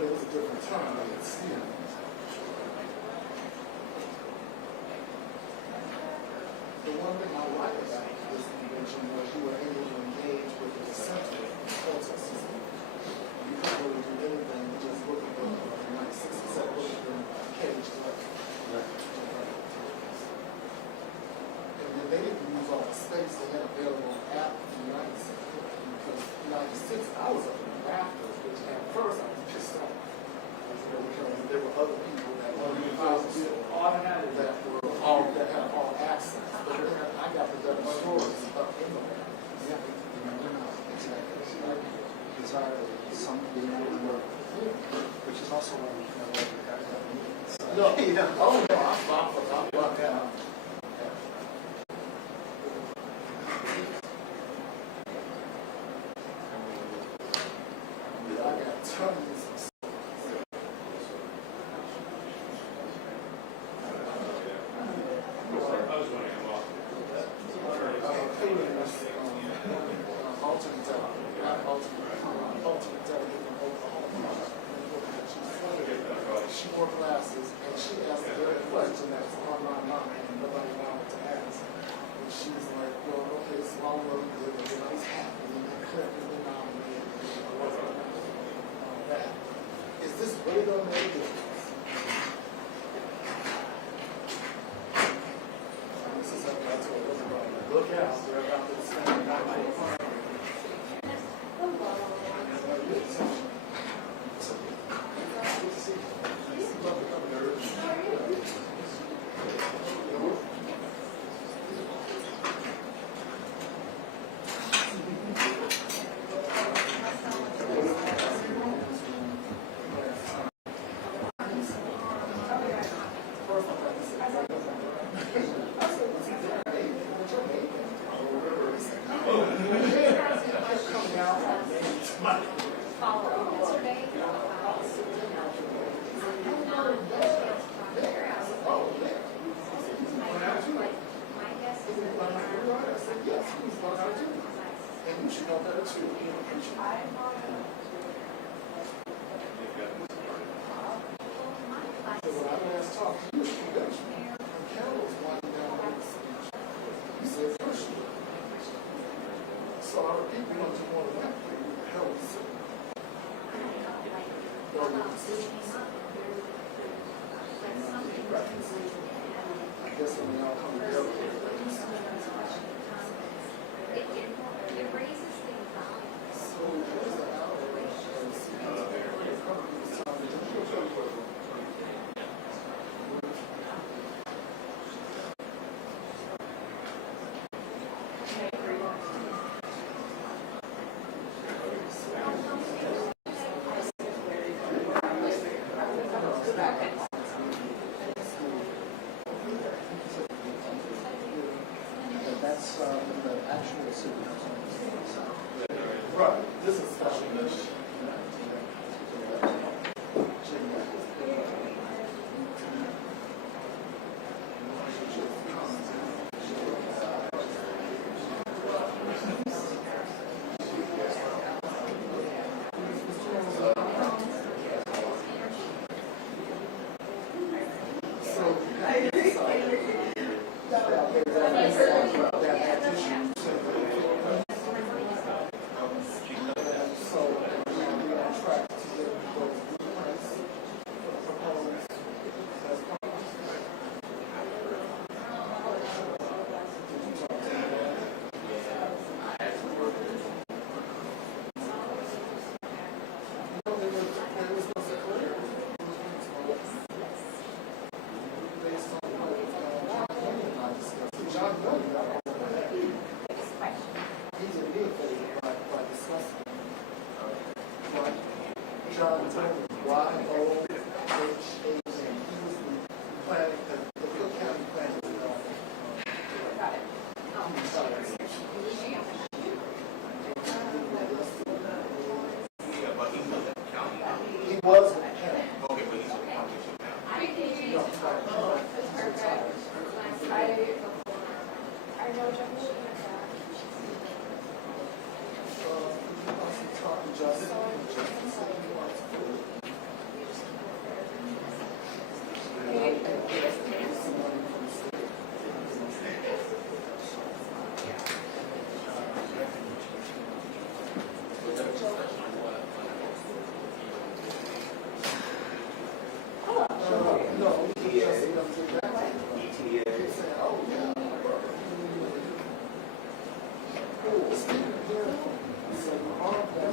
but it was a different time. I didn't see it. The one thing I like about this convention was you were able to engage with the dissenters and protesters. You couldn't really do anything, you just look at them, like 67 look at them caged up. And then they didn't use all the space they had available at the United States. Because United States, I was up in the rafters, which at first I was pissed off. Because there were other people that were that had all access. But then I got the double stories up in the rafters. Yeah, exactly. Desire some being able to work, which is also why we kind of like the guys that meet. No, oh no, I'm fucked out. I got tons of stuff. She wore glasses and she asked a very question that's on my mind and nobody wanted to ask. And she was like, well, okay, it's long road good, and then I was happy and then clip and then nominated and all that. Is this really going to make a difference? This is something I told everybody. Look out, they're about to spend $9 million. And you should know better too. So when I last talked to you at the convention, when Carol was winding down with the speech, you said first year. So our people went to more than that thing. What the hell was it? I guess when we all come together, it raises the values. so there's an outrage. That's the actual city. Right, this is special mission.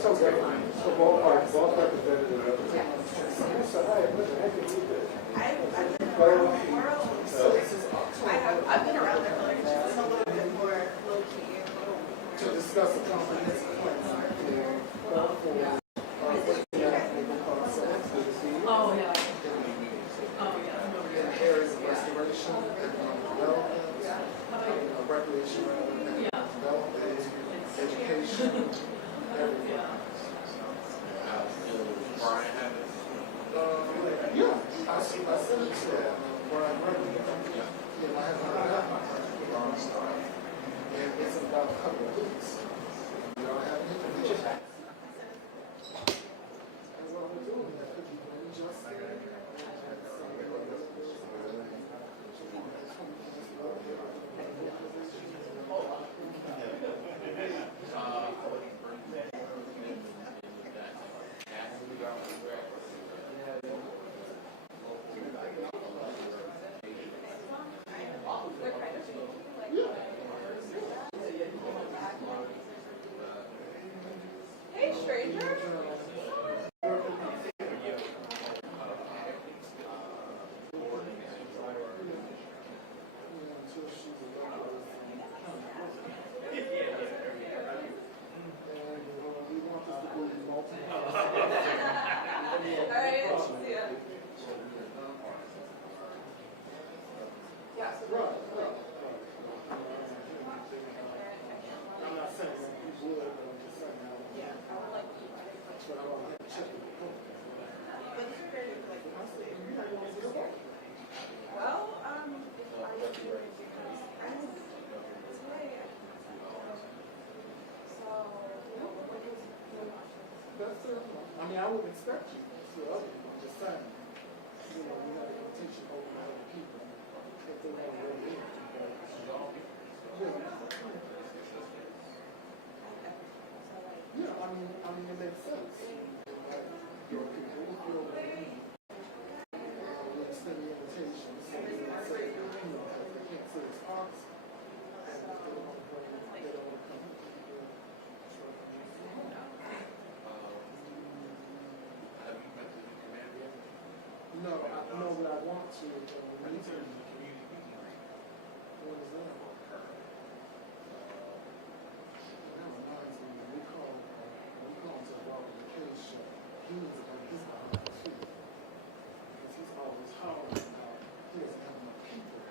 So both representatives. I've been around there for like just a little bit more low key. To discuss a comprehensive plan for Oh yeah. in areas of restoration, economic development, recreation, development, education, everything. Yeah, I sent it to Brian Murray. Yeah, I haven't heard that one. And it's in about a couple of weeks. You don't have any information. That's what we're doing. That could be very just. Hey, stranger. Alright, see ya. Yeah, so I'm not saying that you would, but I'm just saying that. yeah, I would like to But I want to check with the company. but this is very like I said, you're not going to go. well, if I was here because I was this way, so what is your options? That's it. I mean, I would expect you to other people. I'm just saying. You know, we got to go teach it over to other people if they want to go in. Yeah, I mean, it makes sense. Like, your people feel we extend the invitation, so they don't say, you know, they can't say it's ours, and they don't want to bring, they don't want to come. No, but I want to. What is that? That reminds me, we call to a vacation. He needs to bring his behind too. Because he's always hollering about he doesn't have enough people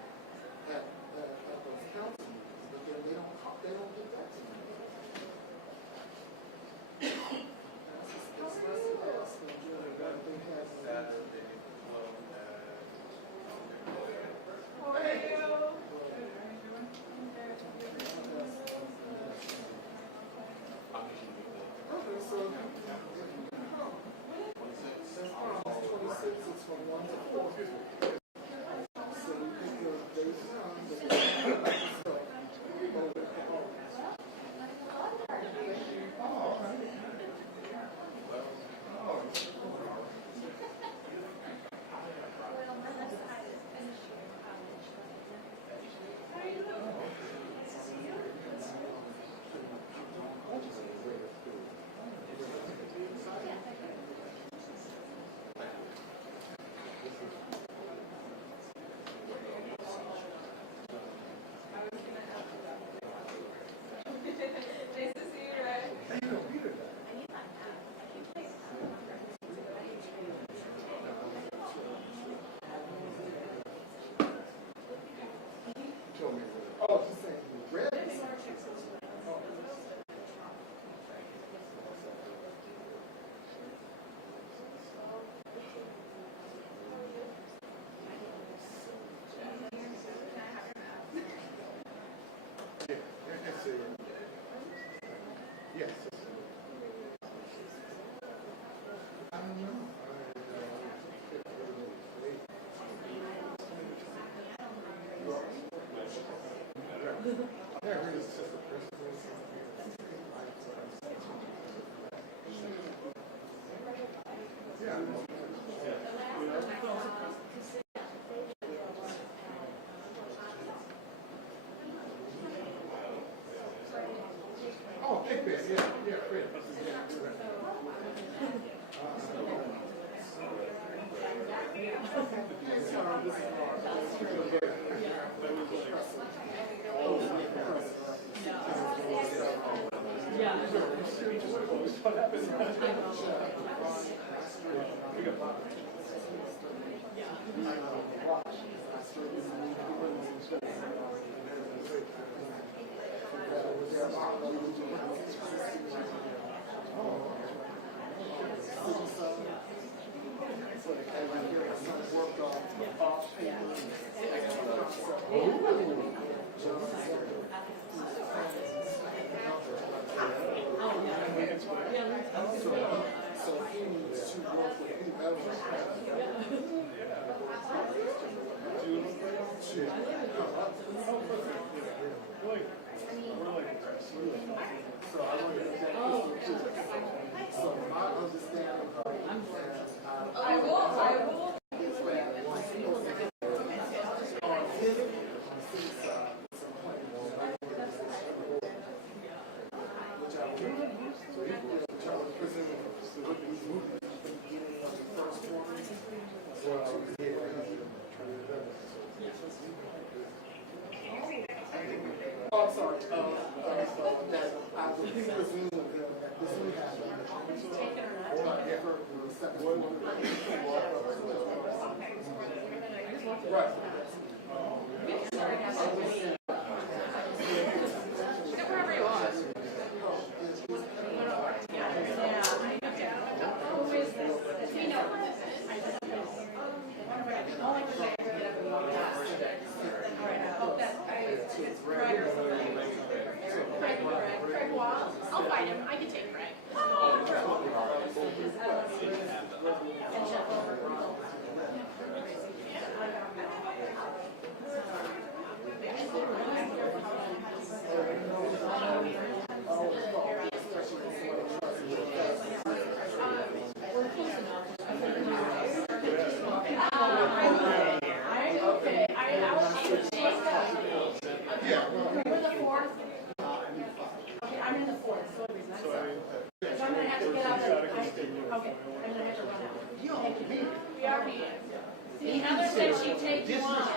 at those council meetings. But then they don't get that to me. That's just us. They have How are you? Okay, so if you can come, that's fine. 26 is from 1 to 4. So we pick your days and times and stuff. Nice to see you, Ray. Oh, he's saying you read it. Yes. I don't know. Yeah, really, it's just a person. Yeah. Oh, Big Ben, yeah, Fred. Yeah, you're right. Oh, I'm sorry. That I would presume that this would happen. Right. Wherever you are. Craig Wall. I'll find him. I can take Craig. The other said she'd take you on.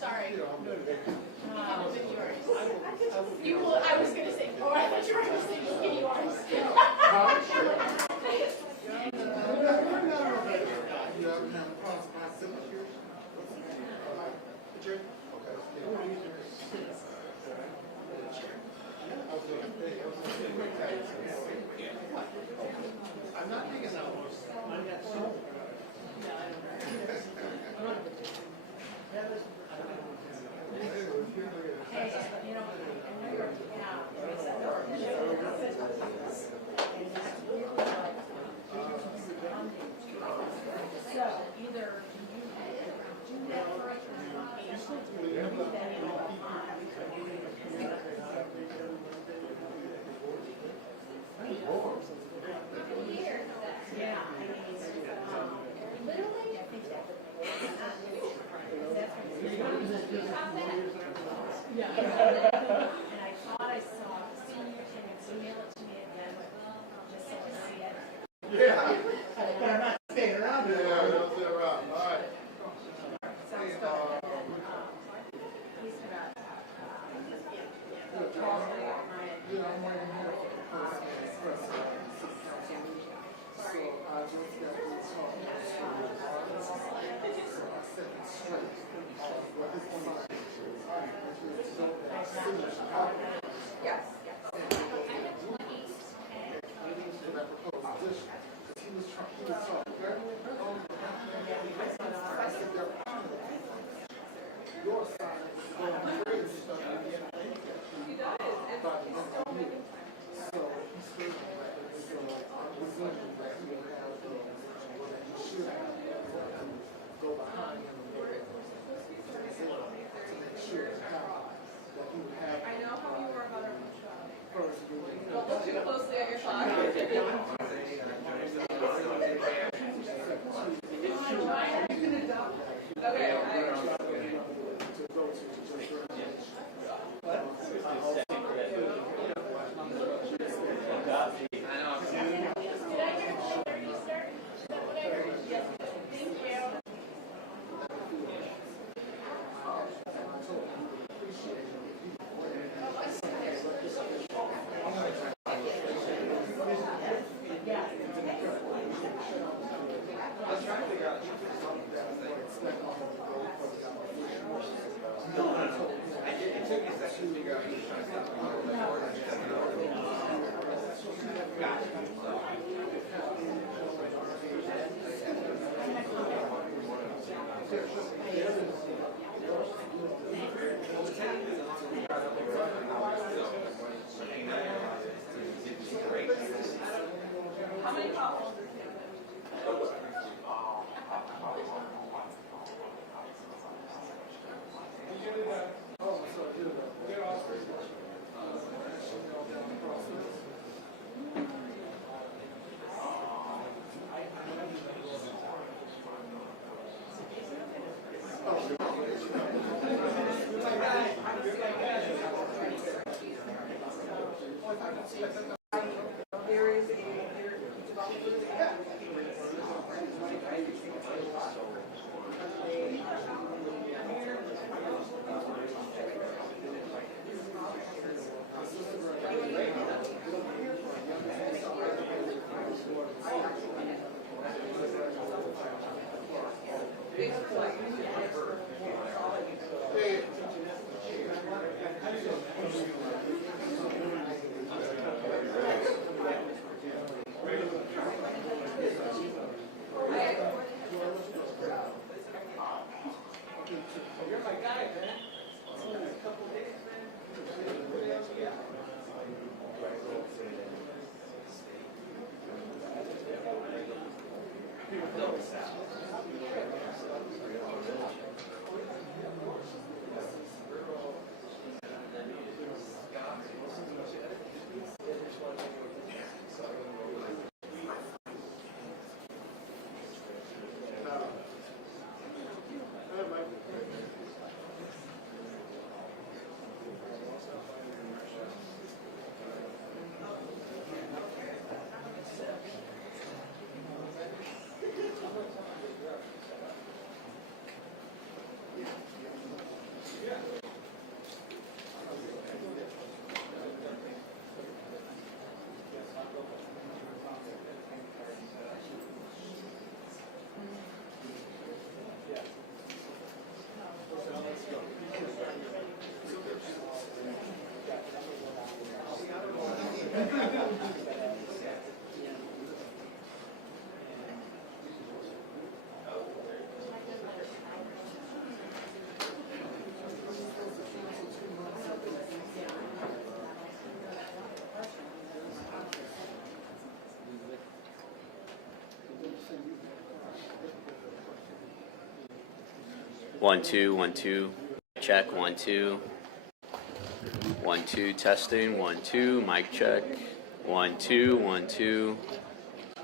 Sorry. You will, I was going to say, oh, I thought you were going to say skinny arms. I'm not taking that one. Hey, you know, I know you're, so either you do that for yeah, literally, I think that's yeah. And I thought I saw, see, can you email it to me again, just so I see it. Yeah. But I'm not staying around here. Yeah, don't stay around. All right. Sounds good. Yes. Your side is going crazy stuff. He does. So he's still so I'm presuming that he will have what he should have go behind him to make sure that he would have I know how you were about our first don't look too closely at your clock. Okay. to go to How many calls? There is One, two, 1, 2. Check, 1, 2. 1, 2, testing, 1, 2, mic check. 1, 2, 1, 2.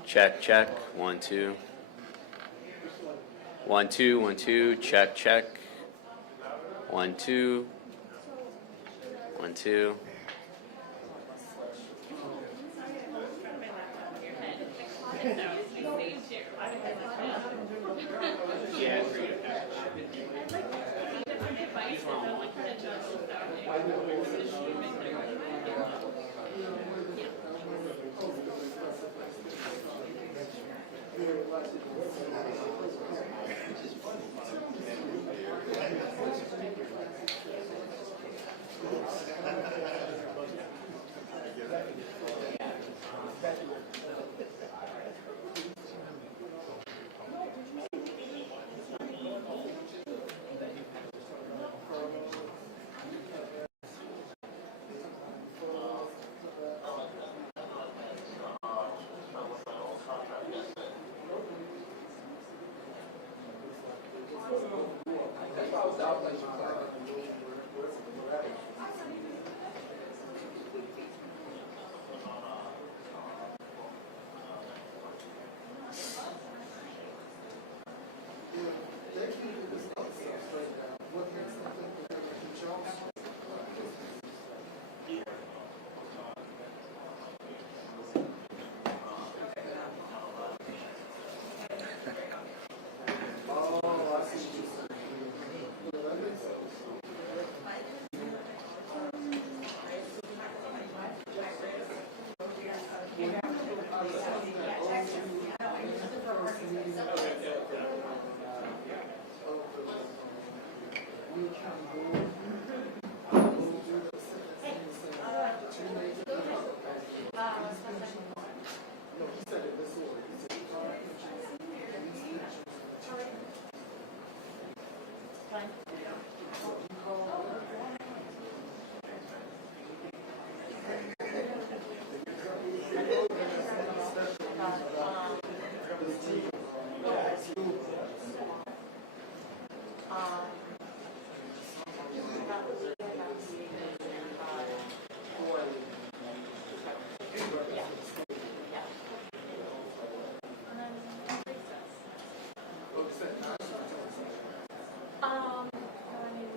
Check, check, 1, 2. 1, 2, 1, 2, check, check. 1, 2. 1, 2. fine. Hello, everyone. How are you?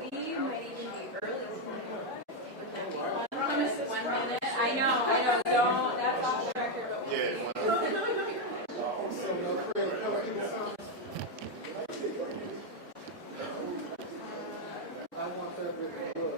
We might even be early tonight. I promise 1 minute. I know. Don't. That's off the record, but we'll see. I want that with the blood.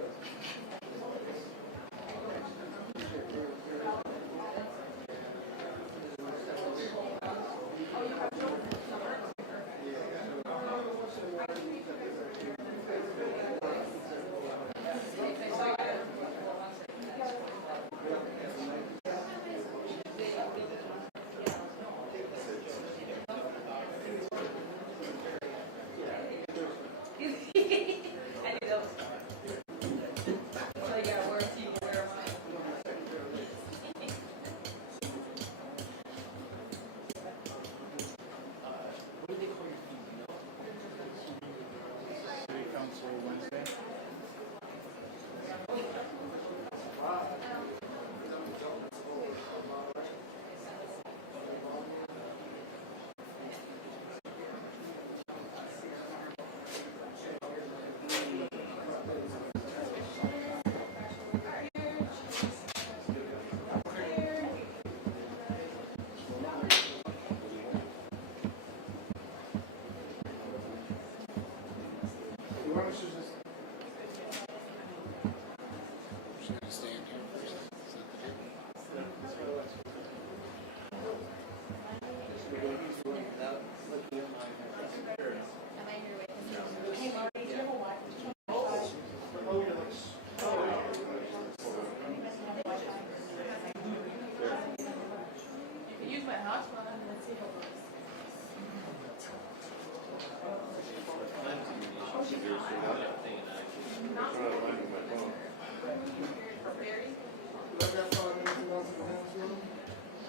Use my hotspot and let's see how it works.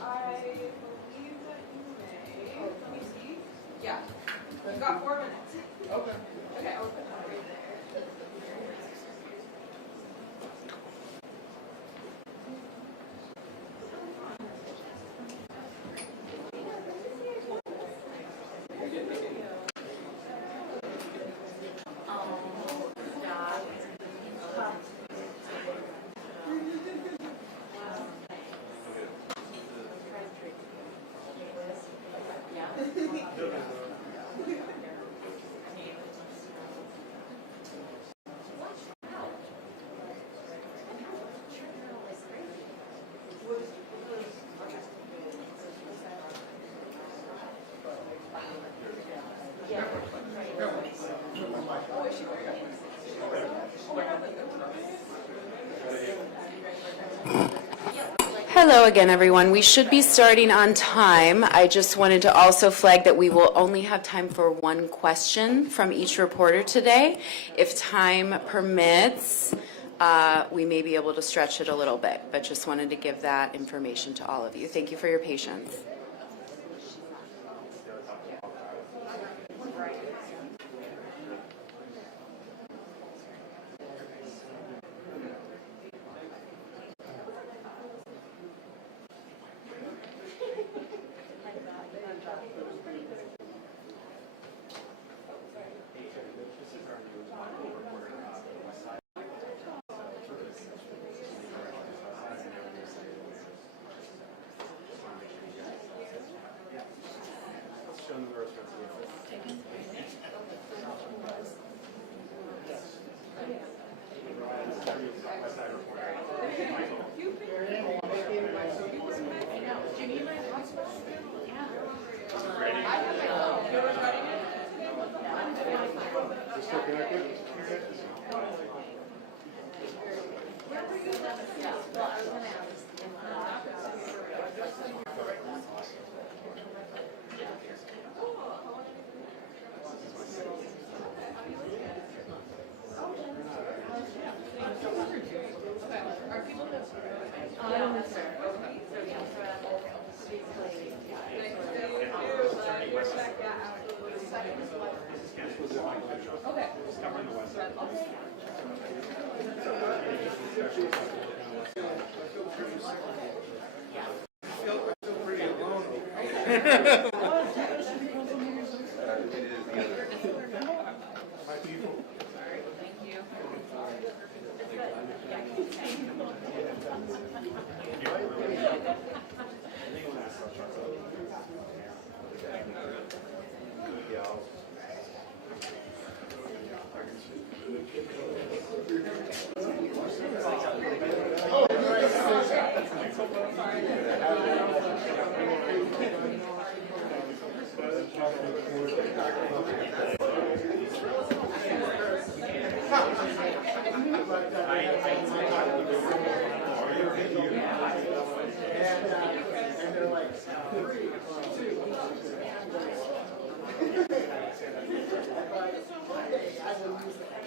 I believe that you may. Let me see. Yeah. You've got 4 minutes. Okay. Okay, I'll put that right there. Hello again, everyone. We should be starting on time. I just wanted to also flag that we will only have time for one question from each reporter today. If time permits, we may be able to stretch it a little bit, but just wanted to give that information to all of you. Thank you for your patience.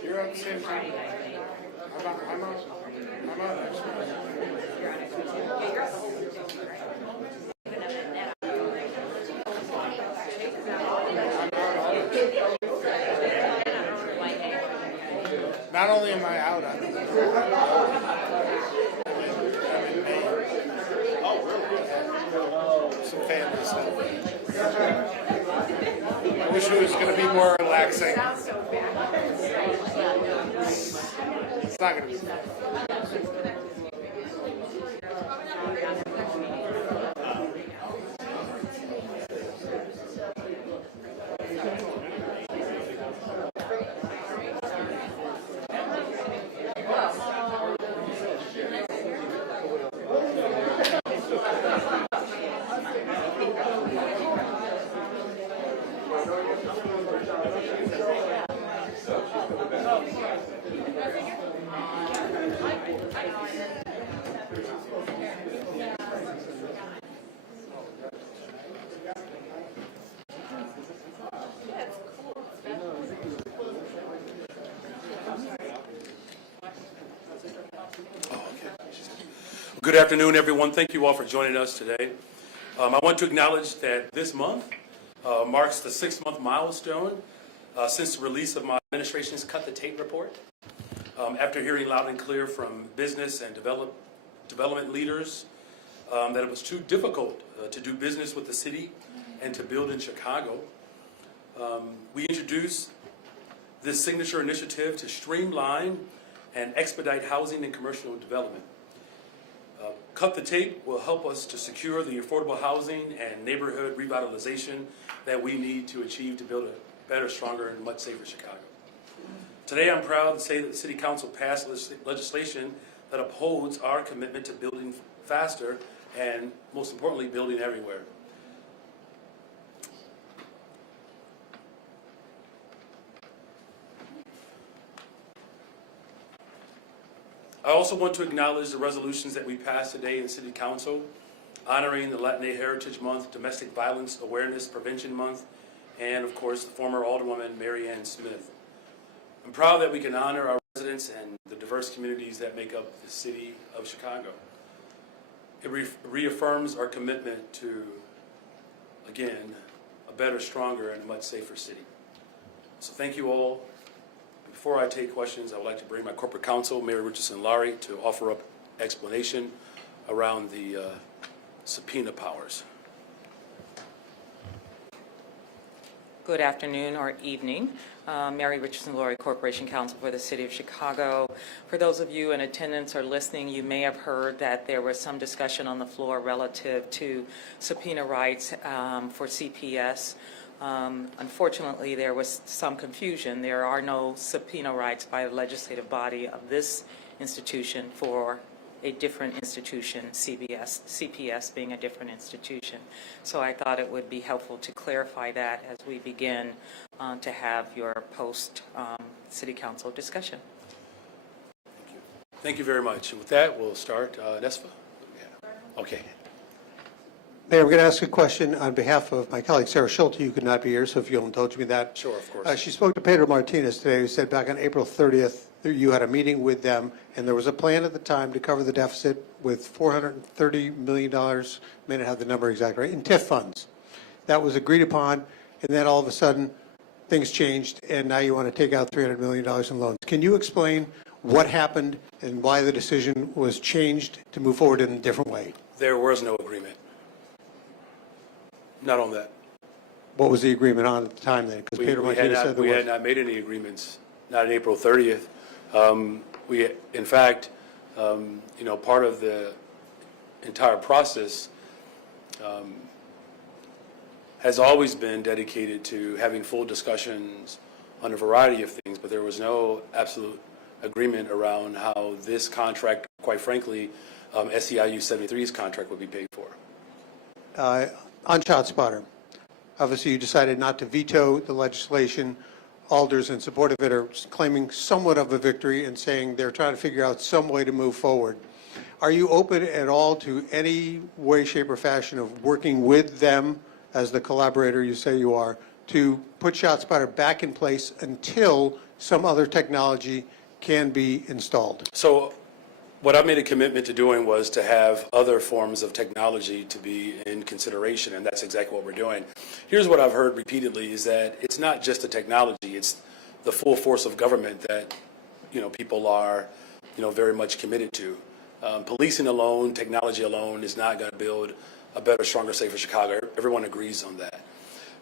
You're up, Sam. I'm not Not only am I out, I'm in some family stuff. I wish it was going to be more relaxing. It's not going to be. Good afternoon, everyone. Thank you all for joining us today. I want to acknowledge that this month marks the 6-month milestone since the release of my administration's Cut the Tape report. After hearing loud and clear from business and development leaders that it was too difficult to do business with the city and to build in Chicago, we introduced this signature initiative to streamline and expedite housing and commercial development. Cut the Tape will help us to secure the affordable housing and neighborhood revitalization that we need to achieve to build a better, stronger, and much safer Chicago. Today I'm proud to say that the City Council passed legislation that upholds our commitment to building faster and, most importantly, building everywhere. I also want to acknowledge the resolutions that we passed today in City Council, honoring the Latinx Heritage Month, Domestic Violence Awareness Prevention Month, and of course, the former Alderwoman Mary Ann Smith. I'm proud that we can honor our residents and the diverse communities that make up the city of Chicago. It reaffirms our commitment to, again, a better, stronger, and a much safer city. So thank you all. Before I take questions, I would like to bring my corporate counsel, Mary Richardson-Laurie, to offer up explanation around the subpoena powers. Good afternoon or evening. Mary Richardson-Laurie, Corporation Counsel for the City of Chicago. For those of you in attendance or listening, you may have heard that there was some discussion on the floor relative to subpoena rights for CPS. Unfortunately, there was some confusion. There are no subpoena rights by the legislative body of this institution for a different institution, CPS being a different institution. So I thought it would be helpful to clarify that as we begin to have your post-City Council discussion. Thank you very much. And with that, we'll start. Nesfa? Yeah. Okay. Mayor, I'm going to ask a question on behalf of my colleague Sarah Schulte, who could not be here, so if you'll indulge me that. Sure, of course. She spoke to Pedro Martinez today, who said back on April 30th, you had a meeting with them, and there was a plan at the time to cover the deficit with $430 million, may not have the number exact right, in TIF funds. That was agreed upon, and then all of a sudden, things changed, and now you want to take out $300 million in loans. Can you explain what happened and why the decision was changed to move forward in a different way? There was no agreement. Not on that. What was the agreement on at the time then? Because Pedro Martinez said there we was. had not made any agreements, not on April 30th. In fact, part of the entire process has always been dedicated to having full discussions on a variety of things, but there was no absolute agreement around how this contract, quite frankly, SEIU 73's contract would be paid for. On ShotSpotter, obviously you decided not to veto the legislation. Alders in support of it are claiming somewhat of a victory and saying they're trying to figure out some way to move forward. Are you open at all to any way, shape, or fashion of working with them as the collaborator you say you are to put ShotSpotter back in place until some other technology can be installed? So what I made a commitment to doing was to have other forms of technology to be in consideration, and that's exactly what we're doing. Here's what I've heard repeatedly is that it's not just the technology, it's the full force of government that, people are, very much committed to. Policing alone, technology alone is not going to build a better, stronger, safer Chicago. Everyone agrees on that.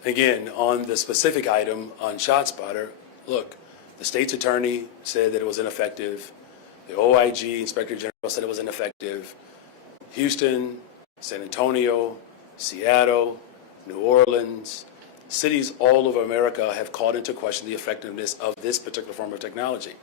Again, on the specific item on ShotSpotter, look, the state's attorney said that it was ineffective. The OIG, Inspector General, said it was ineffective. Houston, San Antonio, Seattle, New Orleans, cities all over America have called into question the effectiveness of this particular form of technology.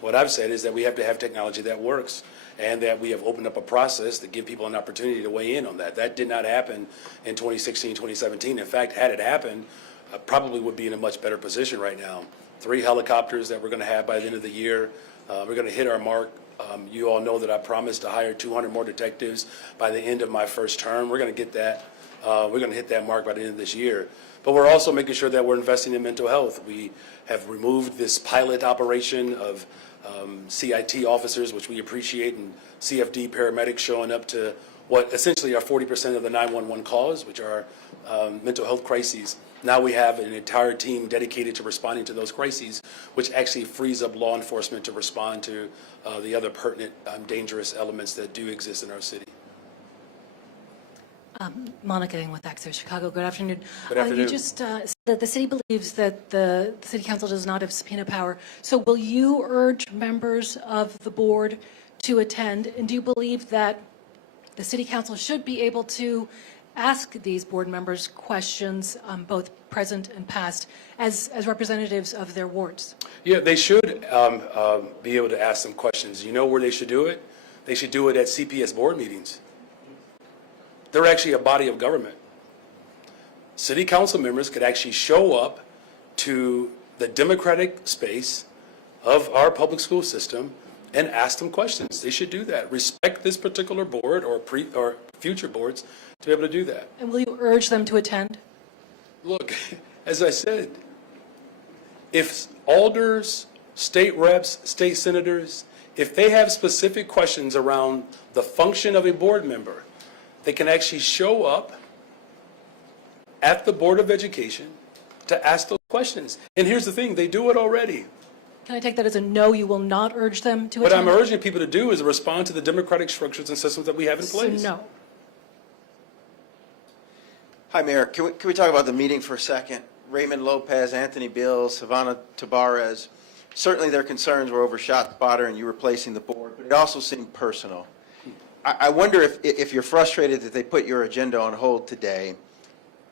What I've said is that we have to have technology that works and that we have opened up a process to give people an opportunity to weigh in on that. That did not happen in 2016, 2017. In fact, had it happened, I probably would be in a much better position right now. 3 helicopters that we're going to have by the end of the year. We're going to hit our mark. You all know that I promised to hire 200 more detectives by the end of my first term. We're going to get that. We're going to hit that mark by the end of this year. But we're also making sure that we're investing in mental health. We have removed this pilot operation of CIT officers, which we appreciate, and CFD paramedics showing up to what essentially are 40% of the 911 calls, which are mental health crises. Now we have an entire team dedicated to responding to those crises, which actually frees up law enforcement to respond to the other pertinent, dangerous elements that do exist in our city. Monica Ng with Access Chicago. Good afternoon. Good afternoon. You just said that the city believes that the city council does not have subpoena power. So will you urge members of the board to attend? And do you believe that the city council should be able to ask these board members questions, both present and past, as representatives of their wards? Yeah, they should be able to ask them questions. You know where they should do it? They should do it at CPS board meetings. They're actually a body of government. City council members could actually show up to the democratic space of our public school system and ask them questions. They should do that. Respect this particular board or future boards to be able to do that. And will you urge them to attend? Look, as I said, if alders, state reps, state senators, if they have specific questions around the function of a board member, they can actually show up at the Board of Education to ask those questions. And here's the thing, they do it already. Can I take that as a no, you will not urge them to What attend? I'm urging people to do is respond to the democratic structures and systems that we have in place. So no. Hi, Mayor. Can we talk about the meeting for a second? Raymond Lopez, Anthony Bill, Savannah Tabarez, certainly their concerns were over ShotSpotter and you replacing the board, but it also seemed personal. I wonder if you're frustrated that they put your agenda on hold today,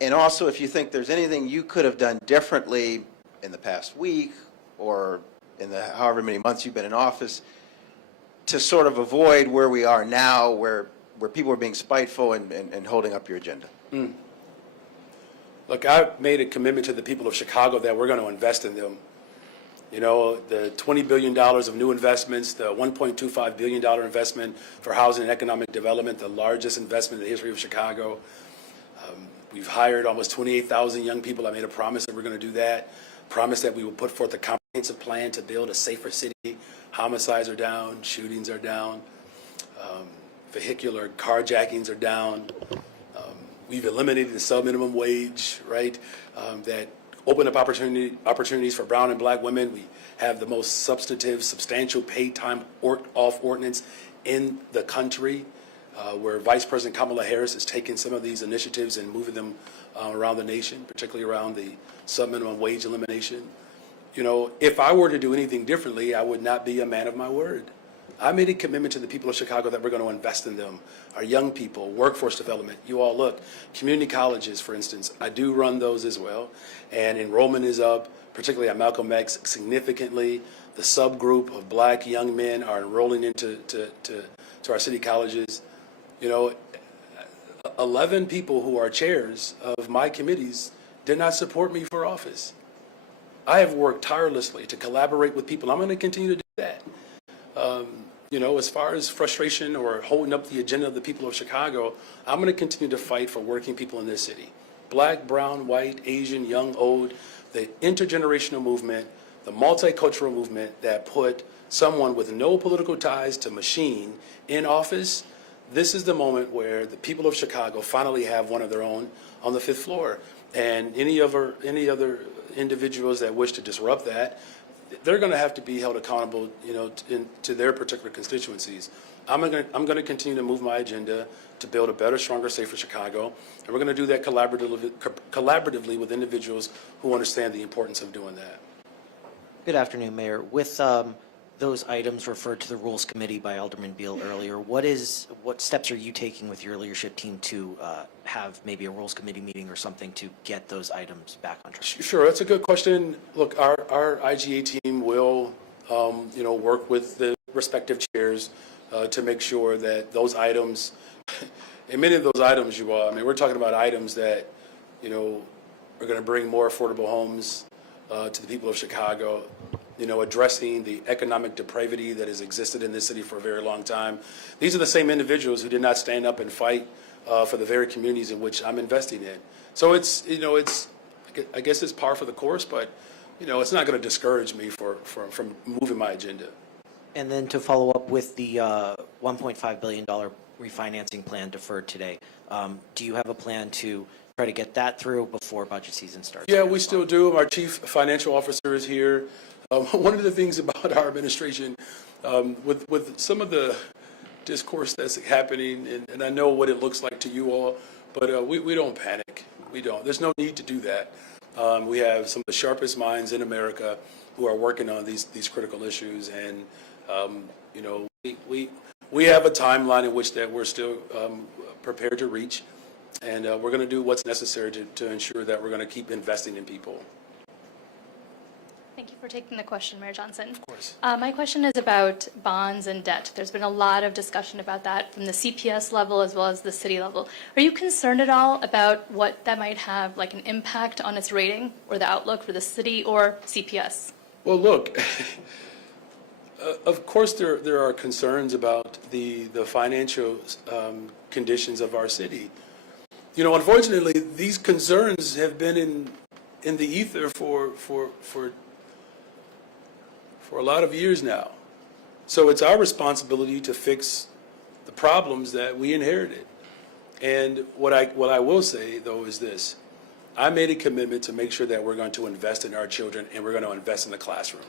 and also if you think there's anything you could have done differently in the past week or in the however many months you've been in office to sort of avoid where we are now, where people are being spiteful and holding up your agenda? Look, I've made a commitment to the people of Chicago that we're going to invest in them. You know, the $20 billion of new investments, the $1.25 billion investment for housing and economic development, the largest investment in the history of Chicago. We've hired almost 28,000 young people. I made a promise that we're going to do that. Promise that we will put forth a comprehensive plan to build a safer city. Homicides are down, shootings are down, vehicular carjackings are down. We've eliminated the sub-minimum wage, right? That open up opportunities for brown and black women. We have the most substantial paid time off ordinance in the country, where Vice President Kamala Harris has taken some of these initiatives and moving them around the nation, particularly around the sub-minimum wage elimination. You know, if I were to do anything differently, I would not be a man of my word. I made a commitment to the people of Chicago that we're going to invest in them, our young people, workforce development. You all look, community colleges, for instance, I do run those as well, and enrollment is up, particularly at Malcolm X, significantly. The subgroup of black young men are enrolling into our city colleges. You know, 11 people who are chairs of my committees did not support me for office. I have worked tirelessly to collaborate with people. I'm going to continue to do that. You know, as far as frustration or holding up the agenda of the people of Chicago, I'm going to continue to fight for working people in this city. Black, brown, white, Asian, young, old, the intergenerational movement, the multicultural movement that put someone with no political ties to machine in office. This is the moment where the people of Chicago finally have one of their own on the 5th floor. And any other individuals that wish to disrupt that, they're going to have to be held accountable, you know, to their particular constituencies. I'm going to continue to move my agenda to build a better, stronger, safer Chicago, and we're going to do that collaboratively with individuals who understand the importance of doing that. Good afternoon, Mayor. With those items referred to the Rules Committee by Alderman Beal earlier, what steps are you taking with your leadership team to have maybe a Rules Committee meeting or something to get those items back on track? Sure, that's a good question. Look, our IGA team will, you know, work with the respective chairs to make sure that those items, and many of those items, I mean, we're talking about items that, you know, are going to bring more affordable homes to the people of Chicago. You know, addressing the economic depravity that has existed in this city for a very long time. These are the same individuals who did not stand up and fight for the very communities in which I'm investing in. So it's, you know, I guess it's par for the course, but, you know, it's not going to discourage me from moving my agenda. And then to follow up with the $1.5 billion refinancing plan deferred today, do you have a plan to try to get that through before budget season starts? Yeah, we still do. Our chief financial officer is here. One of the things about our administration, with some of the discourse that's happening, and I know what it looks like to you all, but we don't panic. We don't. There's no need to do that. We have some of the sharpest minds in America who are working on these critical issues, and you know, we have a timeline in which that we're still prepared to reach, and we're going to do what's necessary to ensure that we're going to keep investing in people. Thank you for taking the question, Mayor Johnson. Of course. My question is about bonds and debt. There's been a lot of discussion about that from the CPS level as well as the city level. Are you concerned at all about what that might have, like an impact on its rating or the outlook for the city or CPS? Well, look, of course there are concerns about the financial conditions of our city. You know, unfortunately, these concerns have been in the ether for a lot of years now. So it's our responsibility to fix the problems that we inherited. And what I will say, though, is this. I made a commitment to make sure that we're going to invest in our children and we're going to invest in the classroom.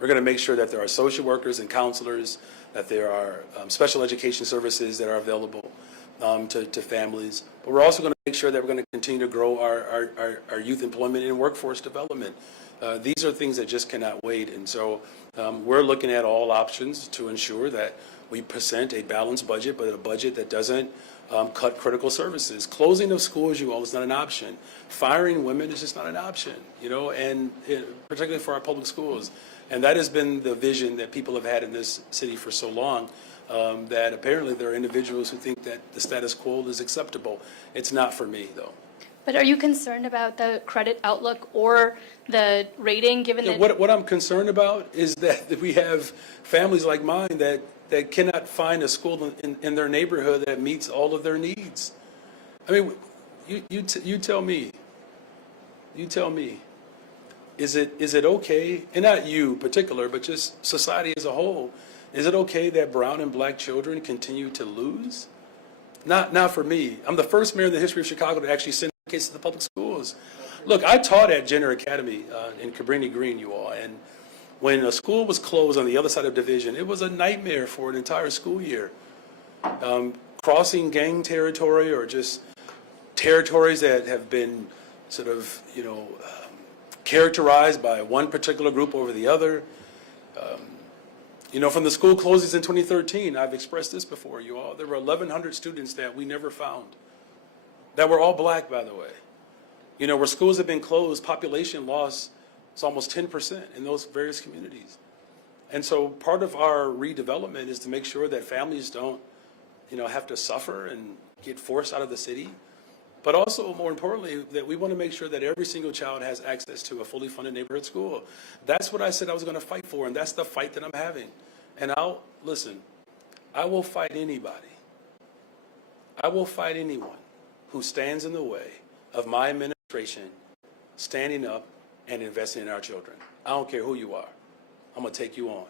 We're going to make sure that there are social workers and counselors, that there are special education services that are available to families. But we're also going to make sure that we're going to continue to grow our youth employment and workforce development. These are things that just cannot wait. And so we're looking at all options to ensure that we present a balanced budget, but a budget that doesn't cut critical services. Closing of schools, you all, is not an option. Firing women is just not an option, and particularly for our public schools. And that has been the vision that people have had in this city for so long, that apparently there are individuals who think that the status quo is acceptable. It's not for me, though. But are you concerned about the credit outlook or the rating, given that? What I'm concerned about is that we have families like mine that cannot find a school in their neighborhood that meets all of their needs. I mean, you tell me. You tell me. Is it okay, and not you in particular, but just society as a whole, is it okay that brown and black children continue to lose? Not for me. I'm the first mayor in the history of Chicago to actually send kids to the public schools. Look, I taught at Jenner Academy in Cabrini Green, you all, and when a school was closed on the other side of Division, it was a nightmare for an entire school year. Crossing gang territory or just territories that have been sort of, characterized by one particular group over the other. From the school closings in 2013, I've expressed this before, you all, there were 1,100 students that we never found, that were all black, by the way. Where schools have been closed, population loss is almost 10% in those various communities. And so part of our redevelopment is to make sure that families don't, have to suffer and get forced out of the city. But also, more importantly, that we want to make sure that every single child has access to a fully funded neighborhood school. That's what I said I was going to fight for, and that's the fight that I'm having. And I will fight anybody. I will fight anyone who stands in the way of my administration standing up and investing in our children. I don't care who you are. I'm going to take you on.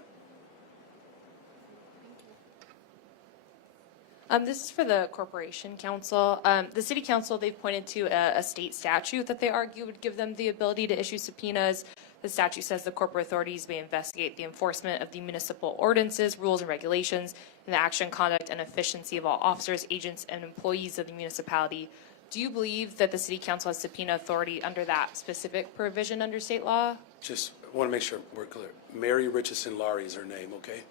This is for the Corporation Council. The City Council, they've pointed to a state statute that they argue would give them the ability to issue subpoenas. The statute says the corporate authorities may investigate the enforcement of the municipal ordinances, rules, and regulations, and the action, conduct, and efficiency of all officers, agents, and employees of the municipality. Do you believe that the City Council has subpoena authority under that specific provision under state law? Just want to make sure we're clear. Mary Richardson Laurie is her name, okay?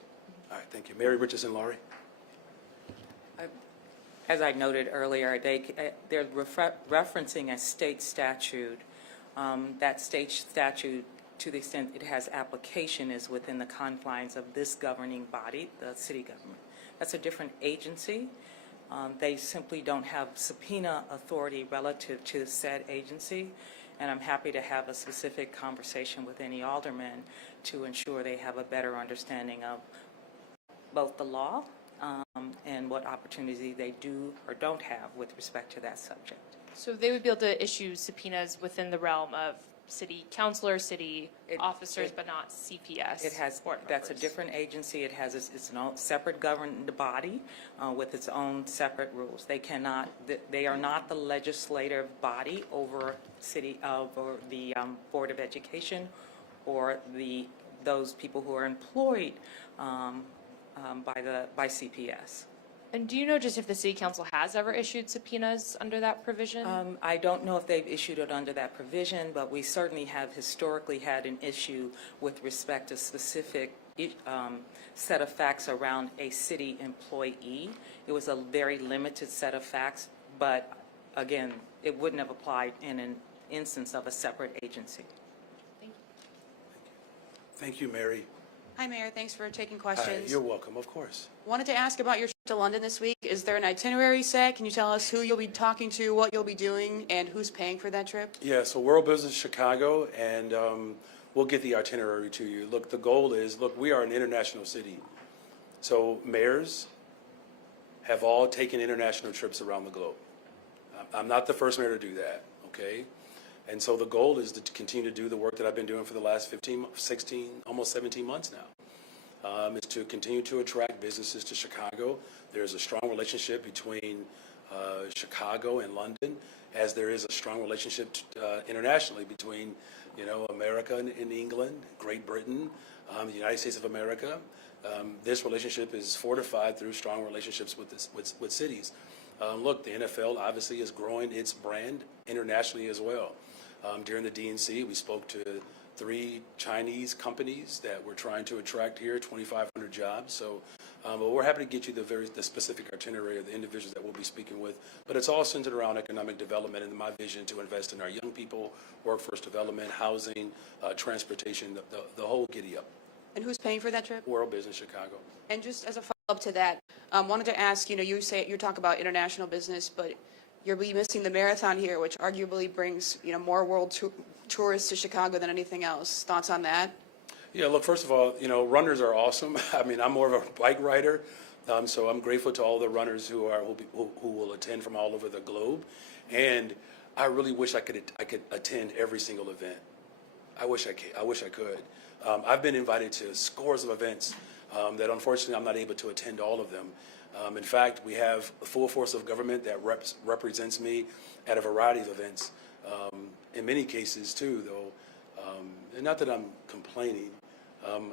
All right, thank you. Mary Richardson Laurie. As I noted earlier, they're referencing a state statute. That state statute, to the extent it has application, is within the confines of this governing body, the city government. That's a different agency. They simply don't have subpoena authority relative to said agency, and I'm happy to have a specific conversation with any alderman to ensure they have a better understanding of both the law and what opportunity they do or don't have with respect to that subject. So they would be able to issue subpoenas within the realm of city councilors, city officers, but not CPS. It has. That's a different agency. It has its own separate governing body with its own separate rules. They cannot. They are not the legislative body over or the Board of Education or those people who are employed by CPS. And do you know just if the City Council has ever issued subpoenas under that provision? I don't know if they've issued it under that provision, but we certainly have historically had an issue with respect to specific set of facts around a city employee. It was a very limited set of facts, but again, it wouldn't have applied in an instance of a separate agency. Thank you. Thank you, Mary. Hi, Mayor. Thanks for taking questions. You're welcome, of course. Wanted to ask about your trip to London this week. Is there an itinerary set? Can you tell us who you'll be talking to, what you'll be doing, and who's paying for that trip? Yeah, so World Business Chicago, and we'll get the itinerary to you. Look, the goal is, we are an international city. So mayors have all taken international trips around the globe. I'm not the first mayor to do that, okay? And so the goal is to continue to do the work that I've been doing for the last 15, 16, almost 17 months now, is to continue to attract businesses to Chicago. There's a strong relationship between Chicago and London, as there is a strong relationship internationally between, America and England, Great Britain, the United States of America. This relationship is fortified through strong relationships with cities. Look, the NFL obviously is growing its brand internationally as well. During the DNC, we spoke to 3 Chinese companies that we're trying to attract here, 2,500 jobs. So But we're happy to get you the specific itinerary of the individuals that we'll be speaking with. But it's all centered around economic development and my vision to invest in our young people, workforce development, housing, transportation, the whole giddy up. And who's paying for that trip? World Business Chicago. And just as a follow-up to that, wanted to ask, you talk about international business, but you'll be missing the marathon here, which arguably brings, more world tourists to Chicago than anything else. Thoughts on that? Yeah, look, first of all, runners are awesome. I mean, I'm more of a bike rider, so I'm grateful to all the runners who will attend from all over the globe. And I really wish I could attend every single event. I wish I could. I've been invited to scores of events that unfortunately I'm not able to attend all of them. In fact, we have a full force of government that represents me at a variety of events. In many cases too, though, and not that I'm complaining,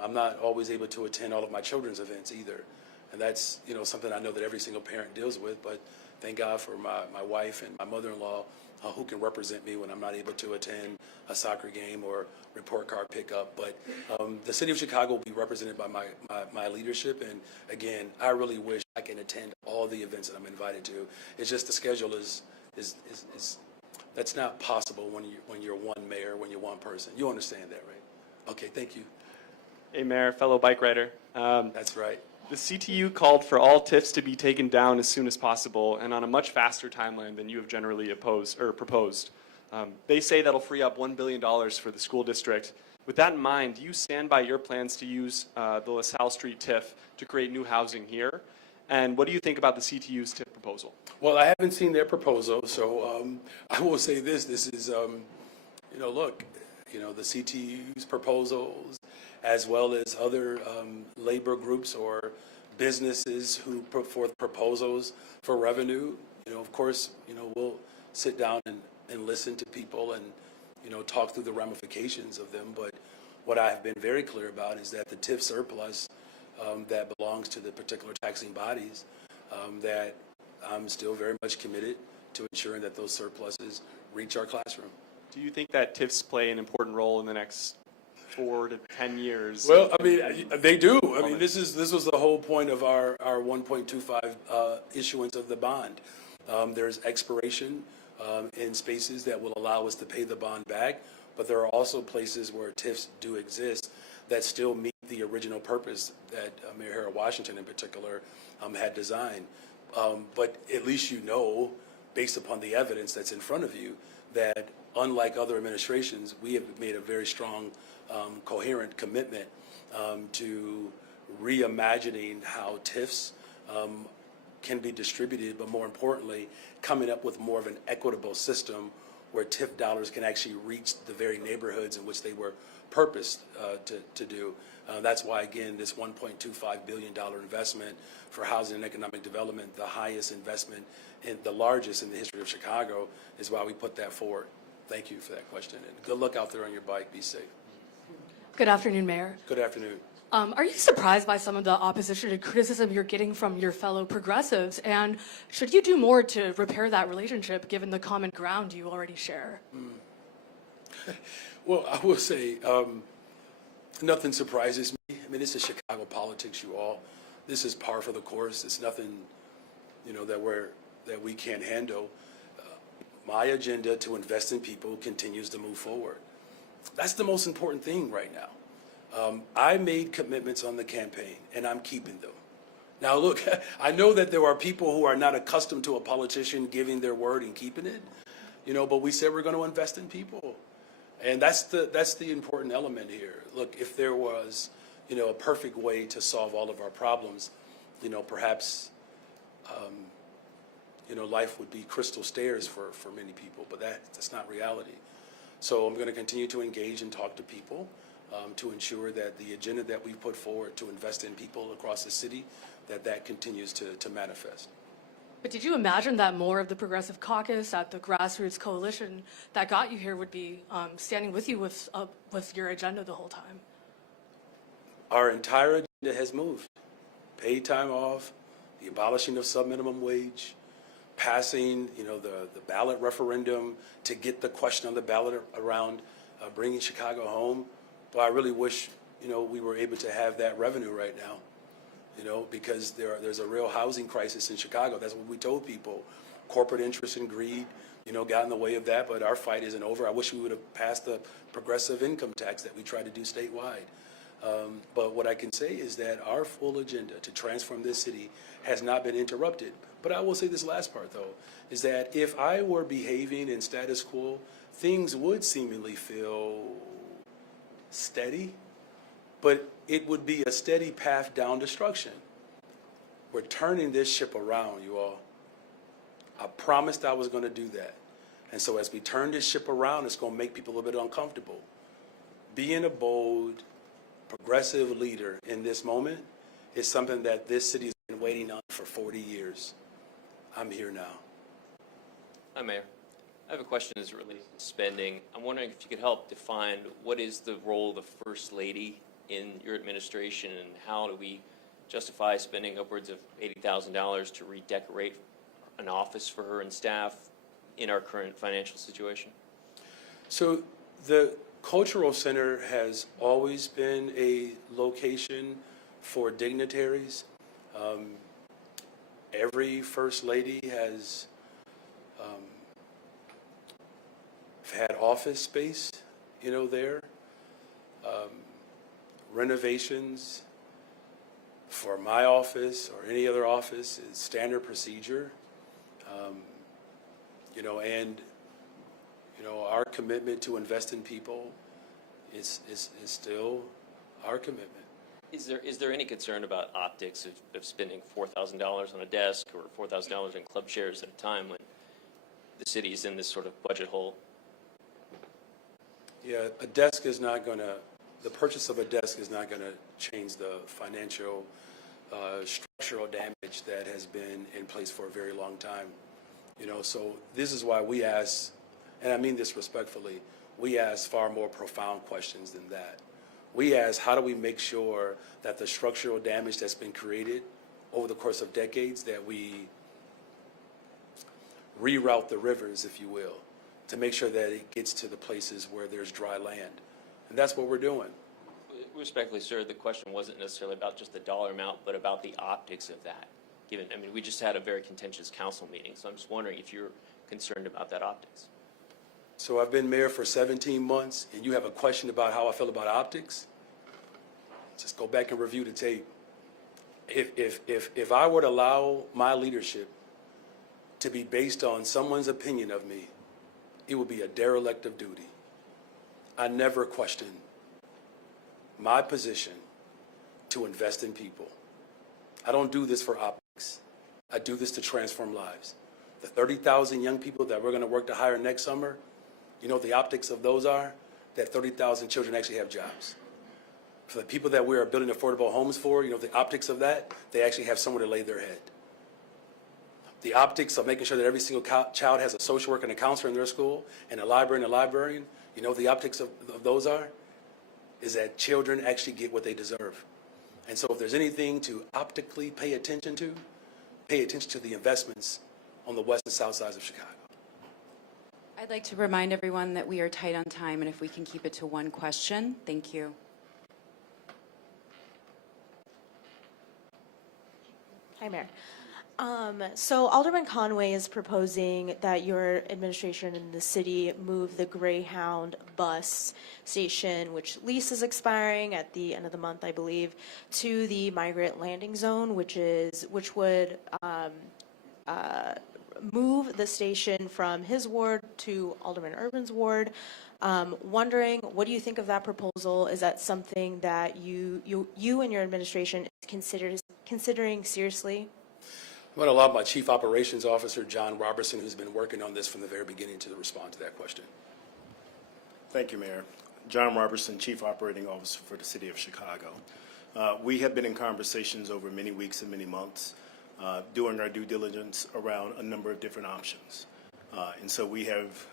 I'm not always able to attend all of my children's events either. And that's, something I know that every single parent deals with, but thank God for my wife and my mother-in-law who can represent me when I'm not able to attend a soccer game or report card pickup. But the city of Chicago will be represented by my leadership. And again, I really wish I can attend all the events that I'm invited to. It's just the schedule is that's not possible when you're one mayor, when you're one person. You understand that, right? Okay, thank you. Hey, Mayor, fellow bike rider. That's right. The CTU called for all TIFs to be taken down as soon as possible and on a much faster timeline than you have generally proposed. They say that'll free up $1 billion for the school district. With that in mind, do you stand by your plans to use the LaSalle Street TIF to create new housing here? And what do you think about the CTU's TIF proposal? Well, I haven't seen their proposal, so I will say this. This is, look, the CTU's proposals, as well as other labor groups or businesses who put forth proposals for revenue. Of course, we'll sit down and listen to people and, talk through the ramifications of them. But what I have been very clear about is that the TIF surplus that belongs to the particular taxing bodies, that I'm still very much committed to ensuring that those surpluses reach our classroom. Do you think that TIFs play an important role in the next 4 to 10 years? Well, I mean, they do. I mean, this was the whole point of our 1.25 issuance of the bond. There's expiration in spaces that will allow us to pay the bond back, but there are also places where TIFs do exist that still meet the original purpose that Mayor Harold Washington in particular had designed. But at least based upon the evidence that's in front of you, that unlike other administrations, we have made a very strong, coherent commitment to reimagining how TIFs can be distributed, but more importantly, coming up with more of an equitable system where TIF dollars can actually reach the very neighborhoods in which they were purposed to do. That's why, again, this $1.25 billion investment for housing and economic development, the highest investment and the largest in the history of Chicago, is why we put that forward. Thank you for that question, and good luck out there on your bike. Be safe. Good afternoon, Mayor. Good afternoon. Are you surprised by some of the opposition and criticism you're getting from your fellow progressives? And should you do more to repair that relationship, given the common ground you already share? Well, I will say nothing surprises me. I mean, this is Chicago politics, you all. This is par for the course. It's nothing, that we can't handle. My agenda to invest in people continues to move forward. That's the most important thing right now. I made commitments on the campaign, and I'm keeping them. Now, look, I know that there are people who are not accustomed to a politician giving their word and keeping it, but we said we're going to invest in people. And that's the important element here. Look, if there was, a perfect way to solve all of our problems, perhaps, life would be crystal stairs for many people, but that's not reality. So I'm going to continue to engage and talk to people to ensure that the agenda that we've put forward to invest in people across the city, that continues to manifest. But did you imagine that more of the Progressive Caucus at the grassroots coalition that got you here would be standing with you with your agenda the whole time? Our entire agenda has moved. Paid time off, the abolishing of subminimum wage, passing, the ballot referendum to get the question on the ballot around bringing Chicago home. But I really wish, we were able to have that revenue right now. because there's a real housing crisis in Chicago. That's what we told people. Corporate interest and greed, got in the way of that, but our fight isn't over. I wish we would have passed the progressive income tax that we tried to do statewide. But what I can say is that our full agenda to transform this city has not been interrupted. But I will say this last part, though, is that if I were behaving in status quo, things would seemingly feel steady, but it would be a steady path down destruction. We're turning this ship around, you all. I promised I was going to do that. And so as we turn this ship around, it's going to make people a little bit uncomfortable. Being a bold, progressive leader in this moment is something that this city has been waiting on for 40 years. I'm here now. Hi, Mayor. I have a question as it relates to spending. I'm wondering if you could help define what is the role of the First Lady in your administration, and how do we justify spending upwards of $80,000 to redecorate an office for her and staff in our current financial situation? So the Cultural Center has always been a location for dignitaries. Every First Lady has had office space, there. Renovations for my office or any other office is standard procedure. Our commitment to invest in people is still our commitment. Is there any concern about optics of spending $4,000 on a desk or $4,000 in club chairs at a time when the city is in this sort of budget hole? Yeah, a desk is not going to, the purchase of a desk is not going to change the financial structural damage that has been in place for a very long time. So this is why we ask, and I mean this respectfully, we ask far more profound questions than that. We ask, how do we make sure that the structural damage that's been created over the course of decades, that we reroute the rivers, if you will, to make sure that it gets to the places where there's dry land. And that's what we're doing. Respectfully, sir, the question wasn't necessarily about just the dollar amount, but about the optics of that. We just had a very contentious council meeting, so I'm just wondering if you're concerned about that optics. So I've been mayor for 17 months, and you have a question about how I feel about optics? Just go back and review the tape. If I were to allow my leadership to be based on someone's opinion of me, it would be a derelict of duty. I never question my position to invest in people. I don't do this for optics. I do this to transform lives. The 30,000 young people that we're going to work to hire next summer, the optics of those are that 30,000 children actually have jobs. For the people that we are building affordable homes for, the optics of that, they actually have somewhere to lay their head. The optics of making sure that every single child has a social worker and a counselor in their school, and a librarian and a librarian, the optics of those is that children actually get what they deserve. And so if there's anything to optically pay attention to the investments on the west and south sides of Chicago. I'd like to remind everyone that we are tight on time, and if we can keep it to one question, thank you. Hi, Mayor. So Alderman Conway is proposing that your administration and the city move the Greyhound bus station, which lease is expiring at the end of the month, I believe, to the migrant landing zone, which would move the station from his ward to Alderman Urban's ward. Wondering, what do you think of that proposal? Is that something that you and your administration is considering seriously? I'm going to allow my Chief Operations Officer, John Robertson, who's been working on this from the very beginning, to respond to that question. Thank you, Mayor. John Robertson, Chief Operating Officer for the City of Chicago. We have been in conversations over many weeks and many months, doing our due diligence around a number of different options. And so we have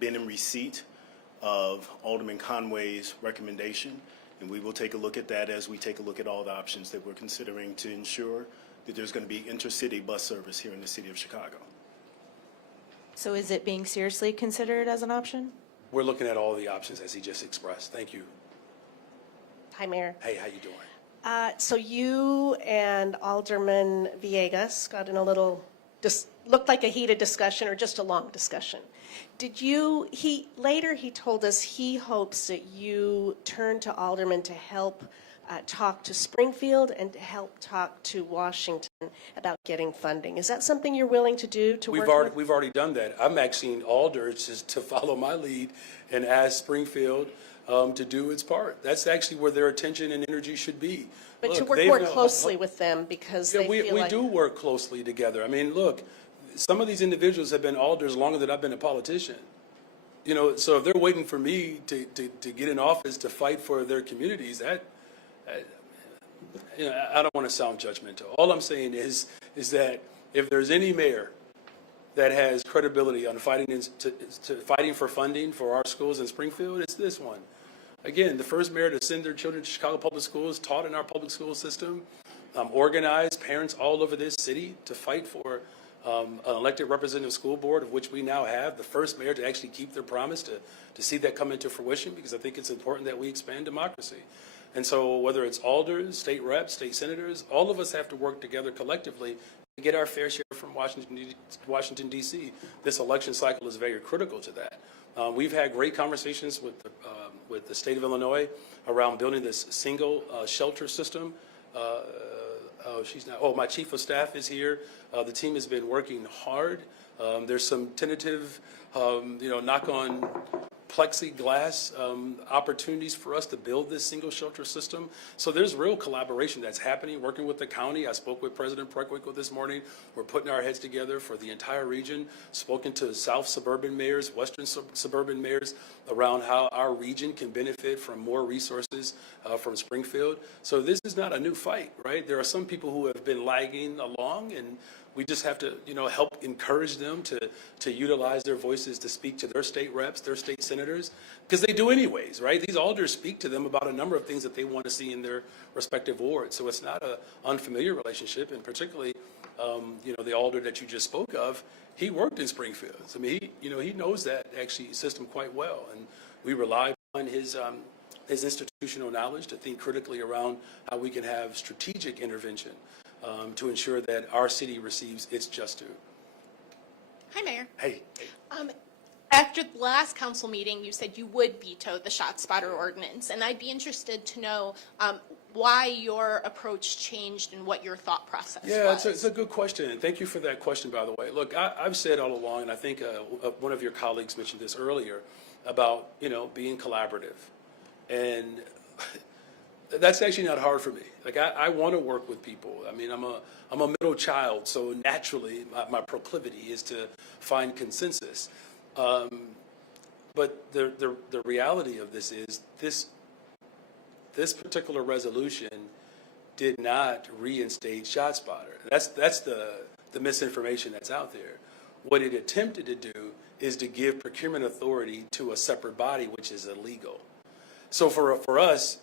been in receipt of Alderman Conway's recommendation, and we will take a look at that as we take a look at all the options that we're considering to ensure that there's going to be intercity bus service here in the city of Chicago. So is it being seriously considered as an option? We're looking at all the options as he just expressed. Thank you. Hi, Mayor. Hey, how you doing? So you and Alderman Villegas got in a little, looked like a heated discussion or just a long discussion. Later he told us he hopes that you turn to Alderman to help talk to Springfield and to help talk to Washington about getting funding. Is that something you're willing to do to work with? We've already done that. I'm asking Alders to follow my lead and ask Springfield to do its part. That's actually where their attention and energy should be. But Look, to work more closely with them because they feel like... we do work closely together. I mean, look, some of these individuals have been Alders longer than I've been a politician. You know, so if they're waiting for me to get in office to fight for their communities, you know, I don't want to sound judgmental. All I'm saying is that if there's any mayor that has credibility on fighting for funding for our schools in Springfield, it's this one. Again, the first mayor to send their children to Chicago public schools, taught in our public school system, organized parents all over this city to fight for an elected representative school board, of which we now have, the first mayor to actually keep their promise to see that come into fruition, because I think it's important that we expand democracy. And so whether it's alders, state reps, state senators, all of us have to work together collectively to get our fair share from Washington, D.C. This election cycle is very critical to that. We've had great conversations with the state of Illinois around building this single shelter system. My chief of staff is here. The team has been working hard. There's some tentative, knock on plexiglass opportunities for us to build this single shelter system. So there's real collaboration that's happening, working with the county. I spoke with President Preckwinkle this morning. We're putting our heads together for the entire region, spoken to South suburban mayors, Western suburban mayors around how our region can benefit from more resources from Springfield. So this is not a new fight, right? There are some people who have been lagging along, and we just have to, help encourage them to utilize their voices to speak to their state reps, their state senators, because they do anyways, right? These alders speak to them about a number of things that they want to see in their respective wards. So it's not an unfamiliar relationship, and particularly, the alder that you just spoke of, he worked in Springfield. I mean, he knows that actually system quite well, and we rely on his institutional knowledge to think critically around how we can have strategic intervention to ensure that our city receives its just due. Hi, Mayor. Hey. After the last council meeting, you said you would veto the ShotSpotter ordinance, and I'd be interested to know why your approach changed and what your thought process was. Yeah, it's a good question, and thank you for that question, by the way. Look, I've said all along, and I think one of your colleagues mentioned this earlier, about, being collaborative. And that's actually not hard for me. Like, I want to work with people. I mean, I'm a middle child, so naturally my proclivity is to find consensus. But the reality of this is this particular resolution did not reinstate ShotSpotter. That's the misinformation that's out there. What it attempted to do is to give procurement authority to a separate body, which is illegal. So for us,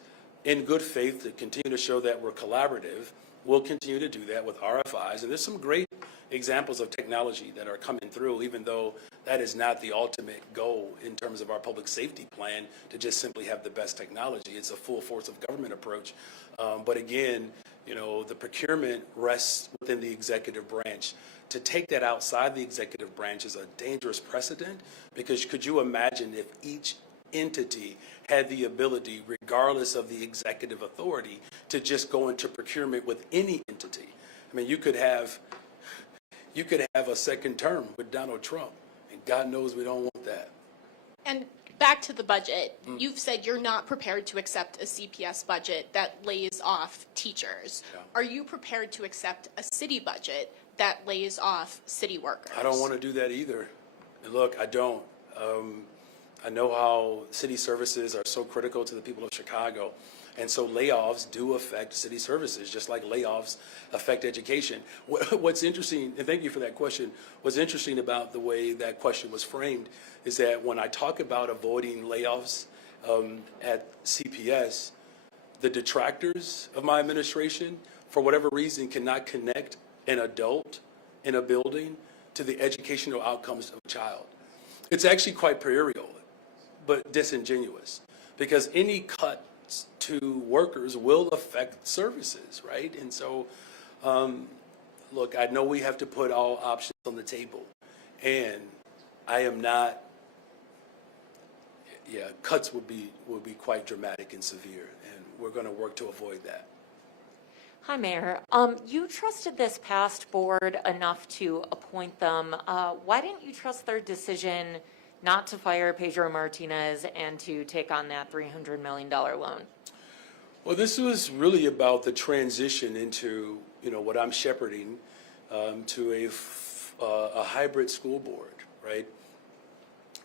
in good faith, to continue to show that we're collaborative, we'll continue to do that with RFIs. And there's some great examples of technology that are coming through, even though that is not the ultimate goal in terms of our public safety plan, to just simply have the best technology. It's a full force of government approach. But again, the procurement rests within the executive branch. To take that outside the executive branch is a dangerous precedent, because could you imagine if each entity had the ability, regardless of the executive authority, to just go into procurement with any entity? I mean, you could have a second term with Donald Trump, and God knows we don't want that. And back to the budget, you've said you're not prepared to accept a CPS budget that lays off teachers. Yeah. Are you prepared to accept a city budget that lays off city workers? I don't want to do that either. And look, I don't. I know how city services are so critical to the people of Chicago. And so layoffs do affect city services, just like layoffs affect education. What's interesting, and thank you for that question, what's interesting about the way that question was framed is that when I talk about avoiding layoffs at CPS, the detractors of my administration, for whatever reason, cannot connect an adult in a building to the educational outcomes of a child. It's actually quite puerile, but disingenuous, because any cut to workers will affect services, right? And so, look, I know we have to put all options on the table, and I am not. Yeah, cuts would be quite dramatic and severe, and we're going to work to avoid that. Hi, Mayor. You trusted this past board enough to appoint them. Why didn't you trust their decision not to fire Pedro Martinez and to take on that $300 million loan? Well, this was really about the transition into, what I'm shepherding to a hybrid school board, right?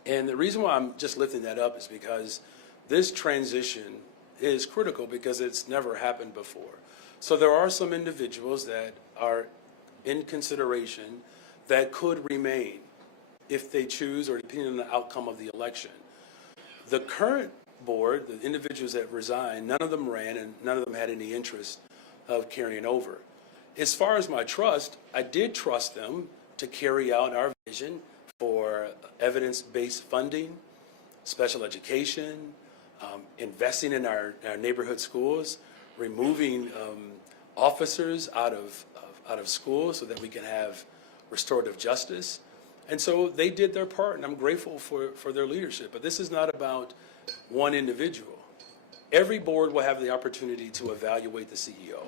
And the reason why I'm just lifting that up is because this transition is critical because it's never happened before. So there are some individuals that are in consideration that could remain if they choose or depending on the outcome of the election. The current board, the individuals that resigned, none of them ran and none of them had any interest of carrying over. As far as my trust, I did trust them to carry out our vision for evidence-based funding, special education, investing in our neighborhood schools, removing officers out of schools so that we can have restorative justice. And so they did their part, and I'm grateful for their leadership. But this is not about one individual. Every board will have the opportunity to evaluate the CEO,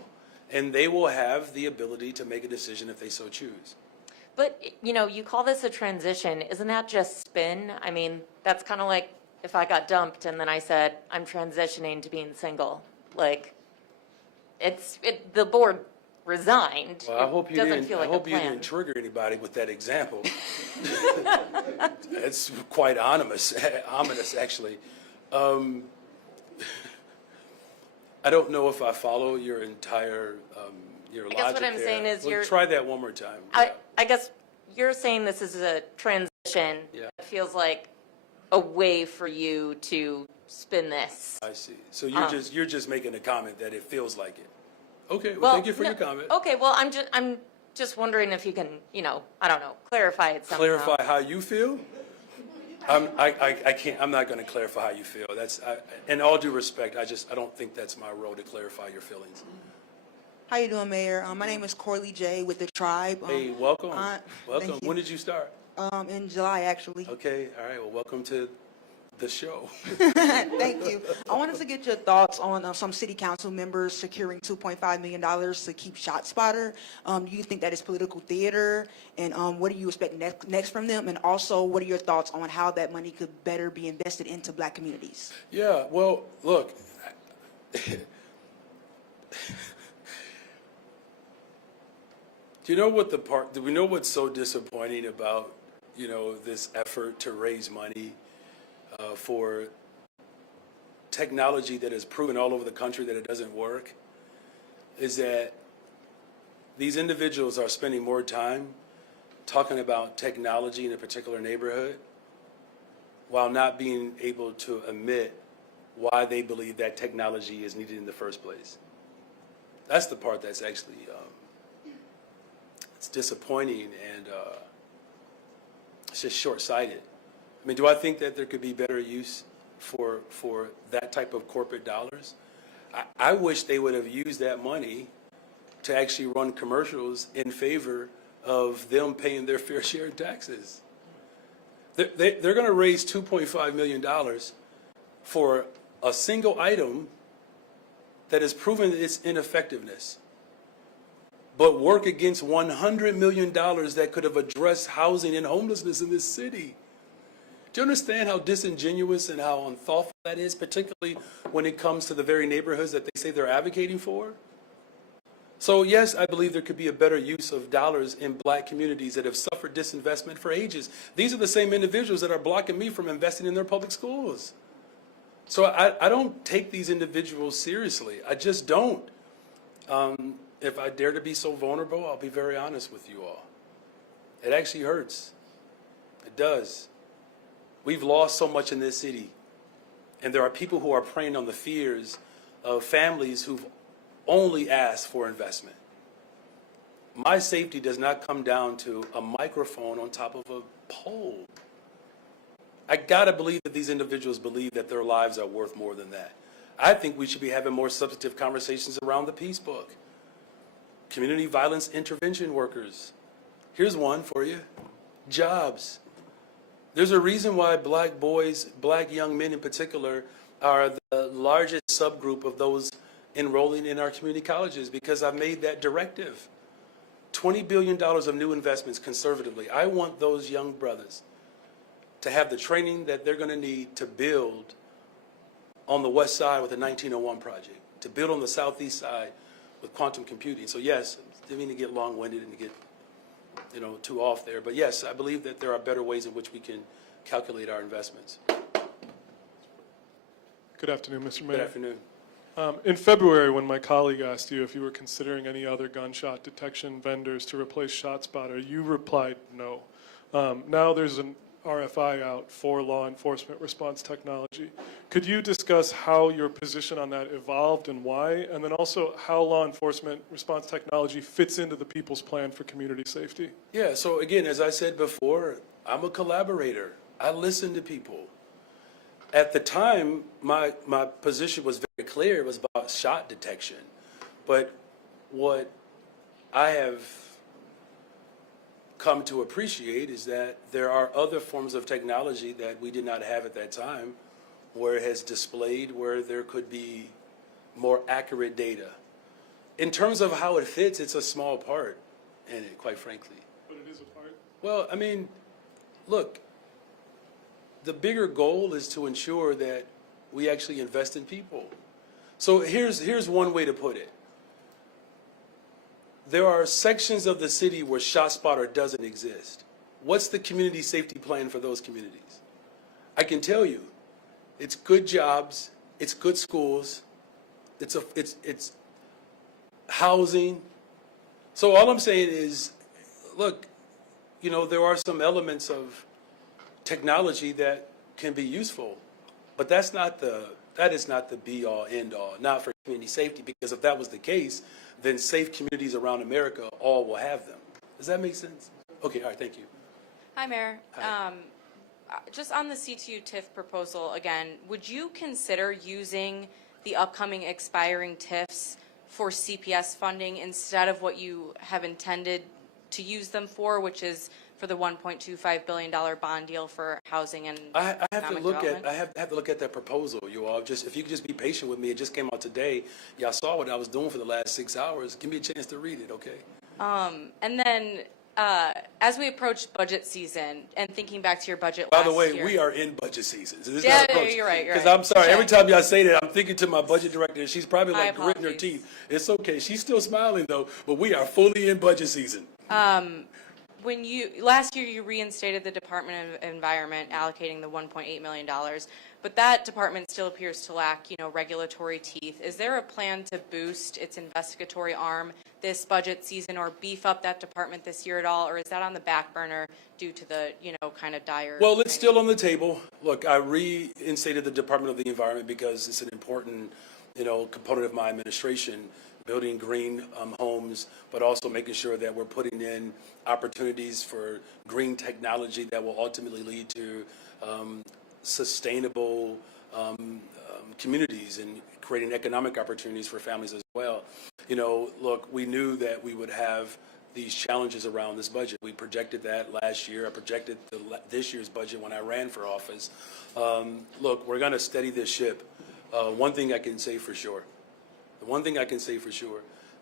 and they will have the ability to make a decision if they so choose. But, you call this a transition. Isn't that just spin? I mean, that's kind of like if I got dumped and then I said, I'm transitioning to being single. Like, the board resigned. Well, I hope you doesn't feel like I hope a you plan. didn't trigger anybody with that example. It's quite ominous, actually. I don't know if I follow your entire your logic. I guess what I'm saying is try that one more time. I guess you're saying this is a transition. Yeah. It feels like a way for you to spin this. I see. So you're just making a comment that it feels like it. Okay. Well, thank you for your comment. Okay. Well, I'm just wondering if you can, I don't know, clarify it somehow. Clarify how you feel. I can't. I'm not going to clarify how you feel. In all due respect, I don't think that's my role to clarify your feelings. How you doing, Mayor? My name is Corley J. with the Tribe. Hey, welcome. Welcome. Thank you. When did you start? In July, actually. Okay. All right. Well, welcome to the show. Thank you. I wanted to get your thoughts on some city council members securing $2.5 million to keep ShotSpotter. Do you think that is political theater? And what do you expect next from them? And also, what are your thoughts on how that money could better be invested into Black communities? Yeah. Well, look. Do we know what's so disappointing about, this effort to raise money for technology that has proven all over the country that it doesn't work? Is that these individuals are spending more time talking about technology in a particular neighborhood while not being able to admit why they believe that technology is needed in the first place. That's the part that's actually it's disappointing and it's just short-sighted. I mean, do I think that there could be better use for that type of corporate dollars? I wish they would have used that money to actually run commercials in favor of them paying their fair share of taxes. They're going to raise $2.5 million for a single item that has proven its ineffectiveness, but work against $100 million that could have addressed housing and homelessness in this city. Do you understand how disingenuous and how unthoughtful that is, particularly when it comes to the very neighborhoods that they say they're advocating for? So yes, I believe there could be a better use of dollars in Black communities that have suffered disinvestment for ages. These are the same individuals that are blocking me from investing in their public schools. So I don't take these individuals seriously. I just don't. If I dare to be so vulnerable, I'll be very honest with you all. It actually hurts. It does. We've lost so much in this city. And there are people who are preying on the fears of families who've only asked for investment. My safety does not come down to a microphone on top of a pole. I gotta believe that these individuals believe that their lives are worth more than that. I think we should be having more substantive conversations around the peace book. Community violence intervention workers. Here's one for you. Jobs. There's a reason why black boys, black young men in particular, are the largest subgroup of those enrolling in our community colleges, because I've made that directive. $20 billion of new investments conservatively. I want those young brothers to have the training that they're going to need to build on the west side with the 1901 project, to build on the southeast side with quantum computing. So yes, I didn't mean to get long-winded and to get too off there. But yes, I believe that there are better ways in which we can calculate our investments. Good afternoon, Mr. Mayor. Good afternoon. In February, when my colleague asked you if you were considering any other gunshot detection vendors to replace ShotSpotter, you replied no. Now there's an RFI out for law enforcement response technology. Could you discuss how your position on that evolved and why, and then also how law enforcement response technology fits into the People's Plan for Community Safety? Yeah, so again, as I said before, I'm a collaborator. I listen to people. At the time, my position was very clear. It was about shot detection. But what I have come to appreciate is that there are other forms of technology that we did not have at that time, where it has displayed where there could be more accurate data. In terms of how it fits, it's a small part in it, quite frankly. But it is a part? Well, I mean, look, the bigger goal is to ensure that we actually invest in people. So here's one way to put it. There are sections of the city where ShotSpotter doesn't exist. What's the community safety plan for those communities? I can tell you, it's good jobs, it's good schools, it's housing. So all I'm saying is, look, there are some elements of technology that can be useful, but that is not the be-all, end-all, not for community safety, because if that was the case, then safe communities around America all will have them. Does that make sense? Okay, all right, thank you. Hi, Mayor. Hi. Just on the C2 TIF proposal again, would you consider using the upcoming expiring TIFs for CPS funding instead of what you have intended to use them for, which is for the $1.25 billion bond deal for housing and I have to look development? at I have to look at that proposal, you all. Just if you could just be patient with me, it just came out today. Y'all saw what I was doing for the last 6 hours. Give me a chance to read it, okay? And then as we approach budget season and thinking back to your budget By last the way, year, we are in budget season. So this Yeah, not approach. you're right, you're Because right. I'm sorry, every Okay. time y'all say that, I'm thinking to my budget director, and she's probably My like gritting her apologies. teeth. It's okay. She's still smiling though, but we are fully in budget season. when last year you reinstated the Department of Environment allocating the $1.8 million, but that department still appears to lack, regulatory teeth. Is there a plan to boost its investigatory arm this budget season or beef up that department this year at all, or is that on the back burner due to the, kind of dire? Well, it's still on the table. Look, I reinstated the Department of the Environment because it's an important, component of my administration, building green homes, but also making sure that we're putting in opportunities for green technology that will ultimately lead to sustainable communities and creating economic opportunities for families as well. Look, we knew that we would have these challenges around this budget. We projected that last year. I projected this year's budget when I ran for office. Look, we're going to steady this ship. One thing I can say for sure,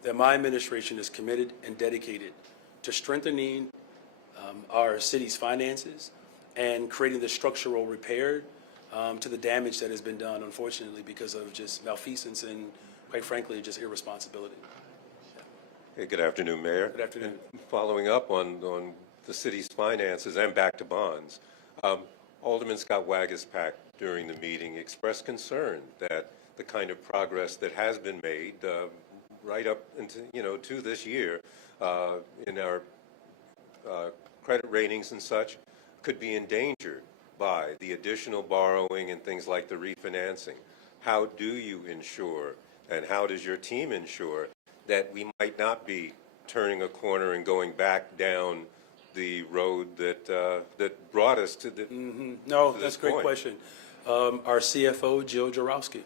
that my administration is committed and dedicated to strengthening our city's finances and creating the structural repair to the damage that has been done, unfortunately, because of just malfeasance and, quite frankly, just irresponsibility. Hey, good afternoon, Mayor. Good afternoon. And following up on the city's finances and back to bonds, Alderman Scott Wagaspack during the meeting expressed concern that the kind of progress that has been made right up into, to this year in our credit ratings and such could be endangered by the additional borrowing and things like the refinancing. How do you ensure, and how does your team ensure that we might not be turning a corner and going back down the road that that brought us to the No, to that's this a great point? question. Our CFO, Jill Jarowski.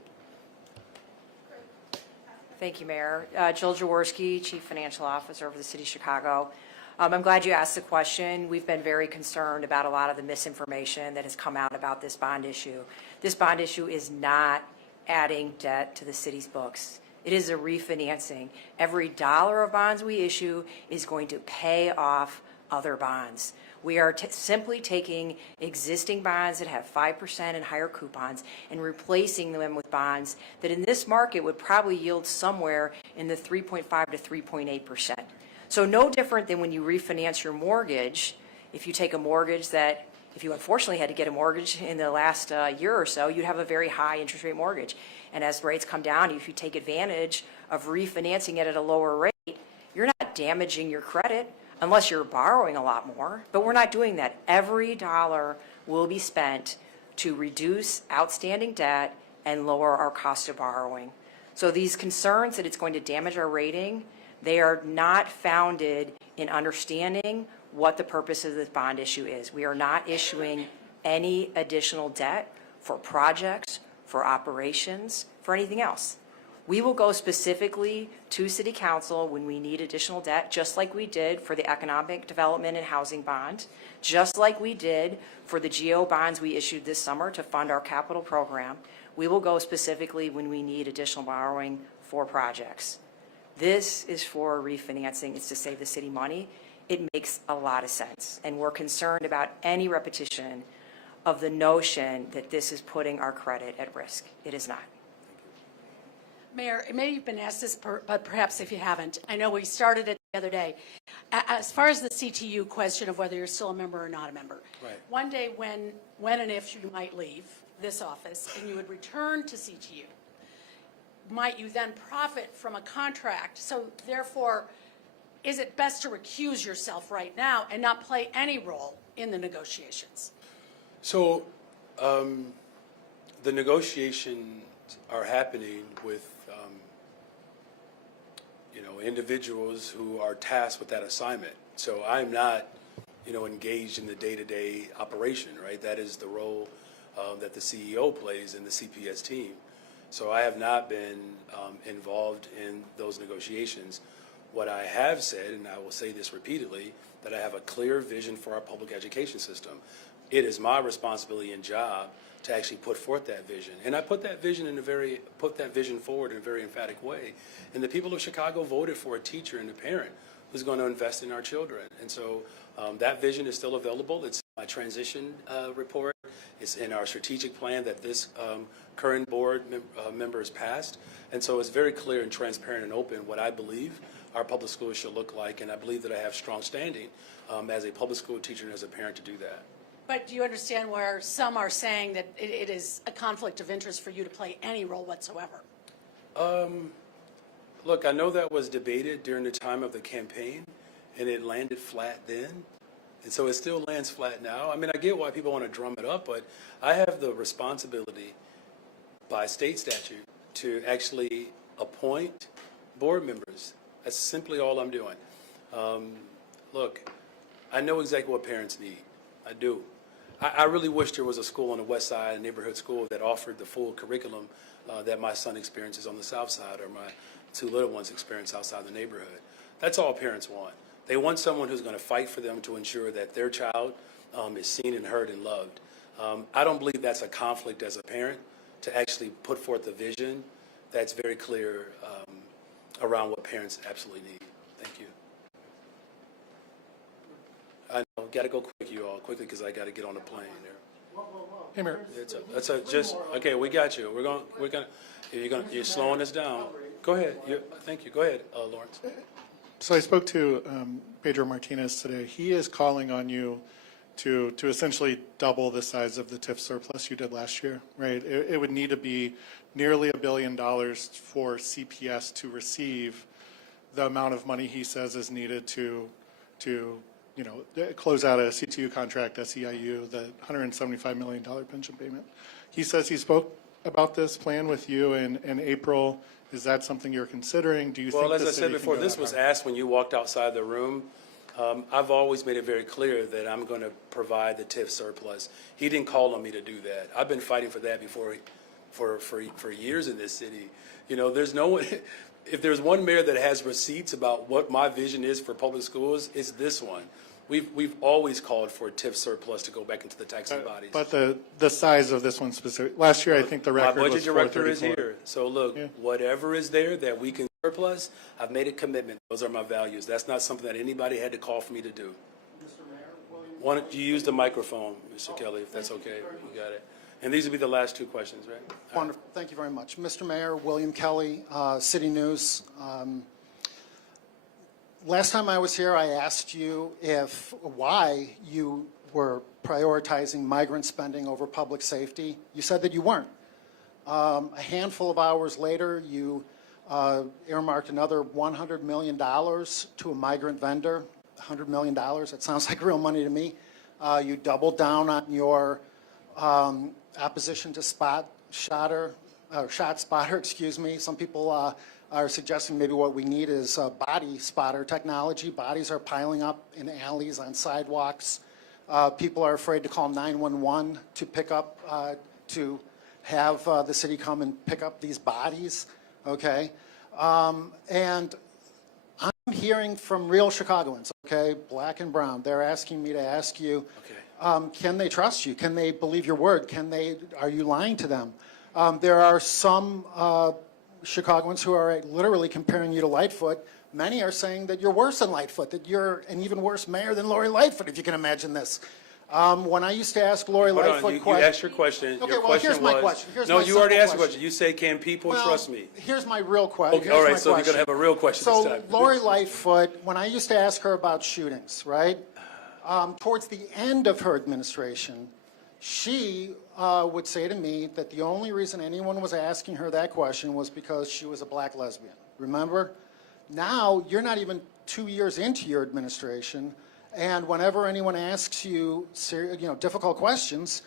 Thank you, Mayor. Jill Jaworski, Chief Financial Officer of the City of Chicago. I'm glad you asked the question. We've been very concerned about a lot of the misinformation that has come out about this bond issue. This bond issue is not adding debt to the city's books. It is a refinancing. Every dollar of bonds we issue is going to pay off other bonds. We are simply taking existing bonds that have 5% and higher coupons and replacing them with bonds that in this market would probably yield somewhere in the 3.5 to 3.8%. So no different than when you refinance your mortgage. If you take a mortgage that, if you unfortunately had to get a mortgage in the last year or so, you'd have a very high interest rate mortgage. And as rates come down, if you take advantage of refinancing it at a lower rate, you're not damaging your credit unless you're borrowing a lot more. But we're not doing that. Every dollar will be spent to reduce outstanding debt and lower our cost of borrowing. So these concerns that it's going to damage our rating, they are not founded in understanding what the purpose of this bond issue is. We are not issuing any additional debt for projects, for operations, for anything else. We will go specifically to City Council when we need additional debt, just like we did for the Economic Development and Housing Bond, just like we did for the GO bonds we issued this summer to fund our capital program. We will go specifically when we need additional borrowing for projects. This is for refinancing. It's to save the city money. It makes a lot of sense. And we're concerned about any repetition of the notion that this is putting our credit at risk. It is not. Mayor, maybe you've been asked this, but perhaps if you haven't, I know we started it the other day. As far as the CTU question of whether you're still a member or not a member, Right. one day when and if you might leave this office and you would return to CTU, might you then profit from a contract? So therefore, is it best to recuse yourself right now and not play any role in the negotiations? So the negotiations are happening with individuals who are tasked with that assignment. So I'm not engaged in the day-to-day operation, right? That is the role that the CEO plays in the CPS team. So I have not been involved in those negotiations. What I have said, and I will say this repeatedly, that I have a clear vision for our public education system. It is my responsibility and job to actually put forth that vision. And I put that vision forward in a very emphatic way. And the people of Chicago voted for a teacher and a parent who's going to invest in our children. And so that vision is still available. It's in my transition report. It's in our strategic plan that this current board member has passed. And so it's very clear and transparent and open what I believe our public schools should look like. And I believe that I have strong standing as a public school teacher and as a parent to do that. But do you understand where some are saying that it is a conflict of interest for you to play any role whatsoever? Look, I know that was debated during the time of the campaign, and it landed flat then. And so it still lands flat now. I mean, I get why people want to drum it up, but I have the responsibility by state statute to actually appoint board members. That's simply all I'm doing. Look, I know exactly what parents need. I do. I really wish there was a school on the west side, a neighborhood school, that offered the full curriculum that my son experiences on the south side, or my two little ones experience outside the neighborhood. That's all parents want. They want someone who's going to fight for them to ensure that their child is seen and heard and loved. I don't believe that's a conflict as a parent to actually put forth a vision that's very clear around what parents absolutely need. Thank you. I know, got to go quick, you all, quickly, because I got to get on the plane there. Hey, Mayor. Okay, we got you. You're slowing us down. Go ahead. Thank you. Go ahead, Lawrence. So I spoke to Pedro Martinez today. He is calling on you to essentially double the size of the TIF surplus you did last year, right? It would need to be nearly $1 billion for CPS to receive the amount of money he says is needed to close out a CTU contract, SEIU, the $175 million pension payment. He says he spoke about this plan with you in April. Is that something you're considering? Do you think as I said before, this was asked when you walked outside the room. I've always made it very clear that I'm going to provide the TIF surplus. He didn't call on me to do that. I've been fighting for that before for years in this city. There's no one. if there's one mayor that has receipts about what my vision is for public schools, it's this one. We've always called for a TIF surplus to go back into the taxing bodies. But the size of this one specific, last year I think the record My was budget director is 434. here. So look, Yeah. whatever is there that we can surplus, I've made a commitment. Those are my values. That's not something that anybody had to call for me to do. Why don't you use the microphone, Mr. Kelly, if that's okay? You got it. And these will be the last two questions, right? Wonderful. Thank you very much. Mr. Mayor, William Kelly, City News. Last time I was here, I asked you why you were prioritizing migrant spending over public safety. You said that you weren't. A handful of hours later, you earmarked another $100 million to a migrant vendor. $100 million, that sounds like real money to me. You doubled down on your opposition to ShotSpotter, excuse me. Some people are suggesting maybe what we need is body spotter technology. Bodies are piling up in alleys, on sidewalks. People are afraid to call 911 to pick up, to have the city come and pick up these bodies, okay? And I'm hearing from real Chicagoans, okay, black and brown. They're asking me to ask you, can they trust you? Can they believe your word? Are you lying to them? There are some Chicagoans who are literally comparing you to Lightfoot. Many are saying that you're worse than Lightfoot, that you're an even worse mayor than Lori Lightfoot, if you can imagine this. When I used to ask Lori Lightfoot you questions. asked your question. Okay, Your well, question here's my was- question. Here's no, my you already simple asked the question. question. You say, can people trust me? Here's my real question. Okay, all right, so you're going to have a real question So this time. Lori Lightfoot, when I used to ask her about shootings, right, towards the end of her administration, she would say to me that the only reason anyone was asking her that question was because she was a black lesbian. Remember? Now, you're not even 2 years into your administration, and whenever anyone asks you, difficult questions,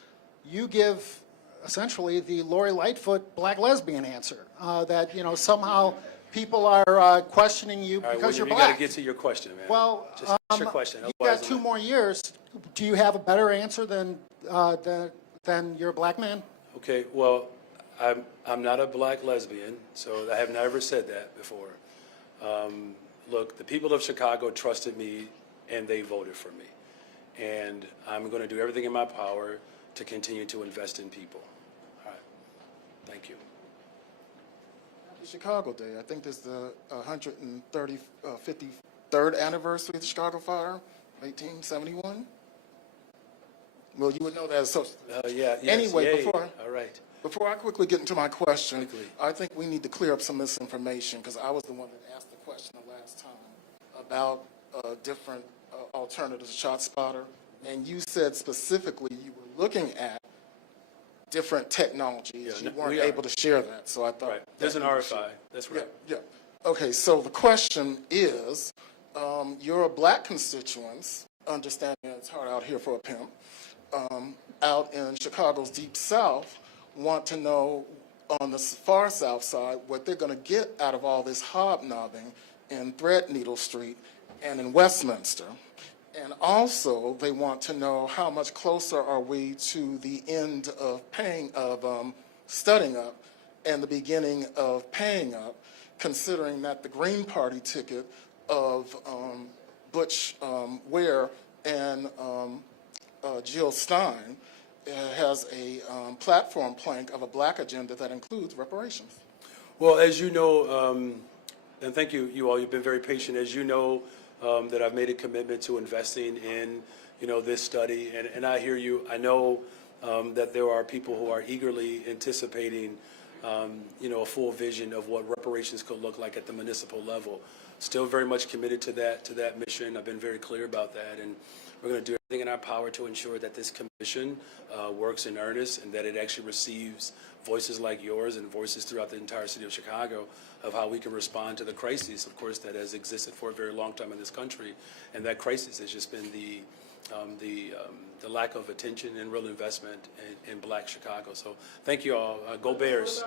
you give essentially the Lori Lightfoot black lesbian answer. That somehow people are questioning you All right, because William, you're you got black. to get to your question, man. Well, Just ask your question. you Otherwise, got 2 more years. Do you have a better answer than you're a black man? Okay, well, I'm not a black lesbian, so I have never said that before. Look, the people of Chicago trusted me, and they voted for me. And I'm going to do everything in my power to continue to invest in people. All right. Thank you. Chicago Day. I think this is the 53rd anniversary of the Chicago fire, 1871. Well, you would know that. So, yes, anyway, yay. All right. Before I quickly get into my question, I think we need to clear up some misinformation because I was the one that asked the question the last time about different alternatives to ShotSpotter, and you said specifically you were looking at different technologies. You weren't able to share that, so I thought. Right. There's an RFI. That's right. Yeah. Okay, so the question is, your black constituents, understanding it's hard out here for a pimp, out in Chicago's Deep South, want to know on the far south side what they're going to get out of all this hobnobbing in Threadneedle Street and in Westminster. And also, they want to know how much closer are we to the end of studying up and the beginning of paying up, considering that the Green Party ticket of Butch Ware and Jill Stein has a platform plank of a black agenda that includes reparations. Well, as you know, and thank you all, you've been very patient. As you know, that I've made a commitment to investing in, this study, and I hear you. I know that there are people who are eagerly anticipating, a full vision of what reparations could look like at the municipal level. Still very much committed to that mission. I've been very clear about that, and we're going to do everything in our power to ensure that this commission works in earnest and that it actually receives voices like yours and voices throughout the entire city of Chicago of how we can respond to the crisis, of course, that has existed for a very long time in this country. And that crisis has just been the lack of attention and real investment in black Chicago. So thank you all. Go Bears.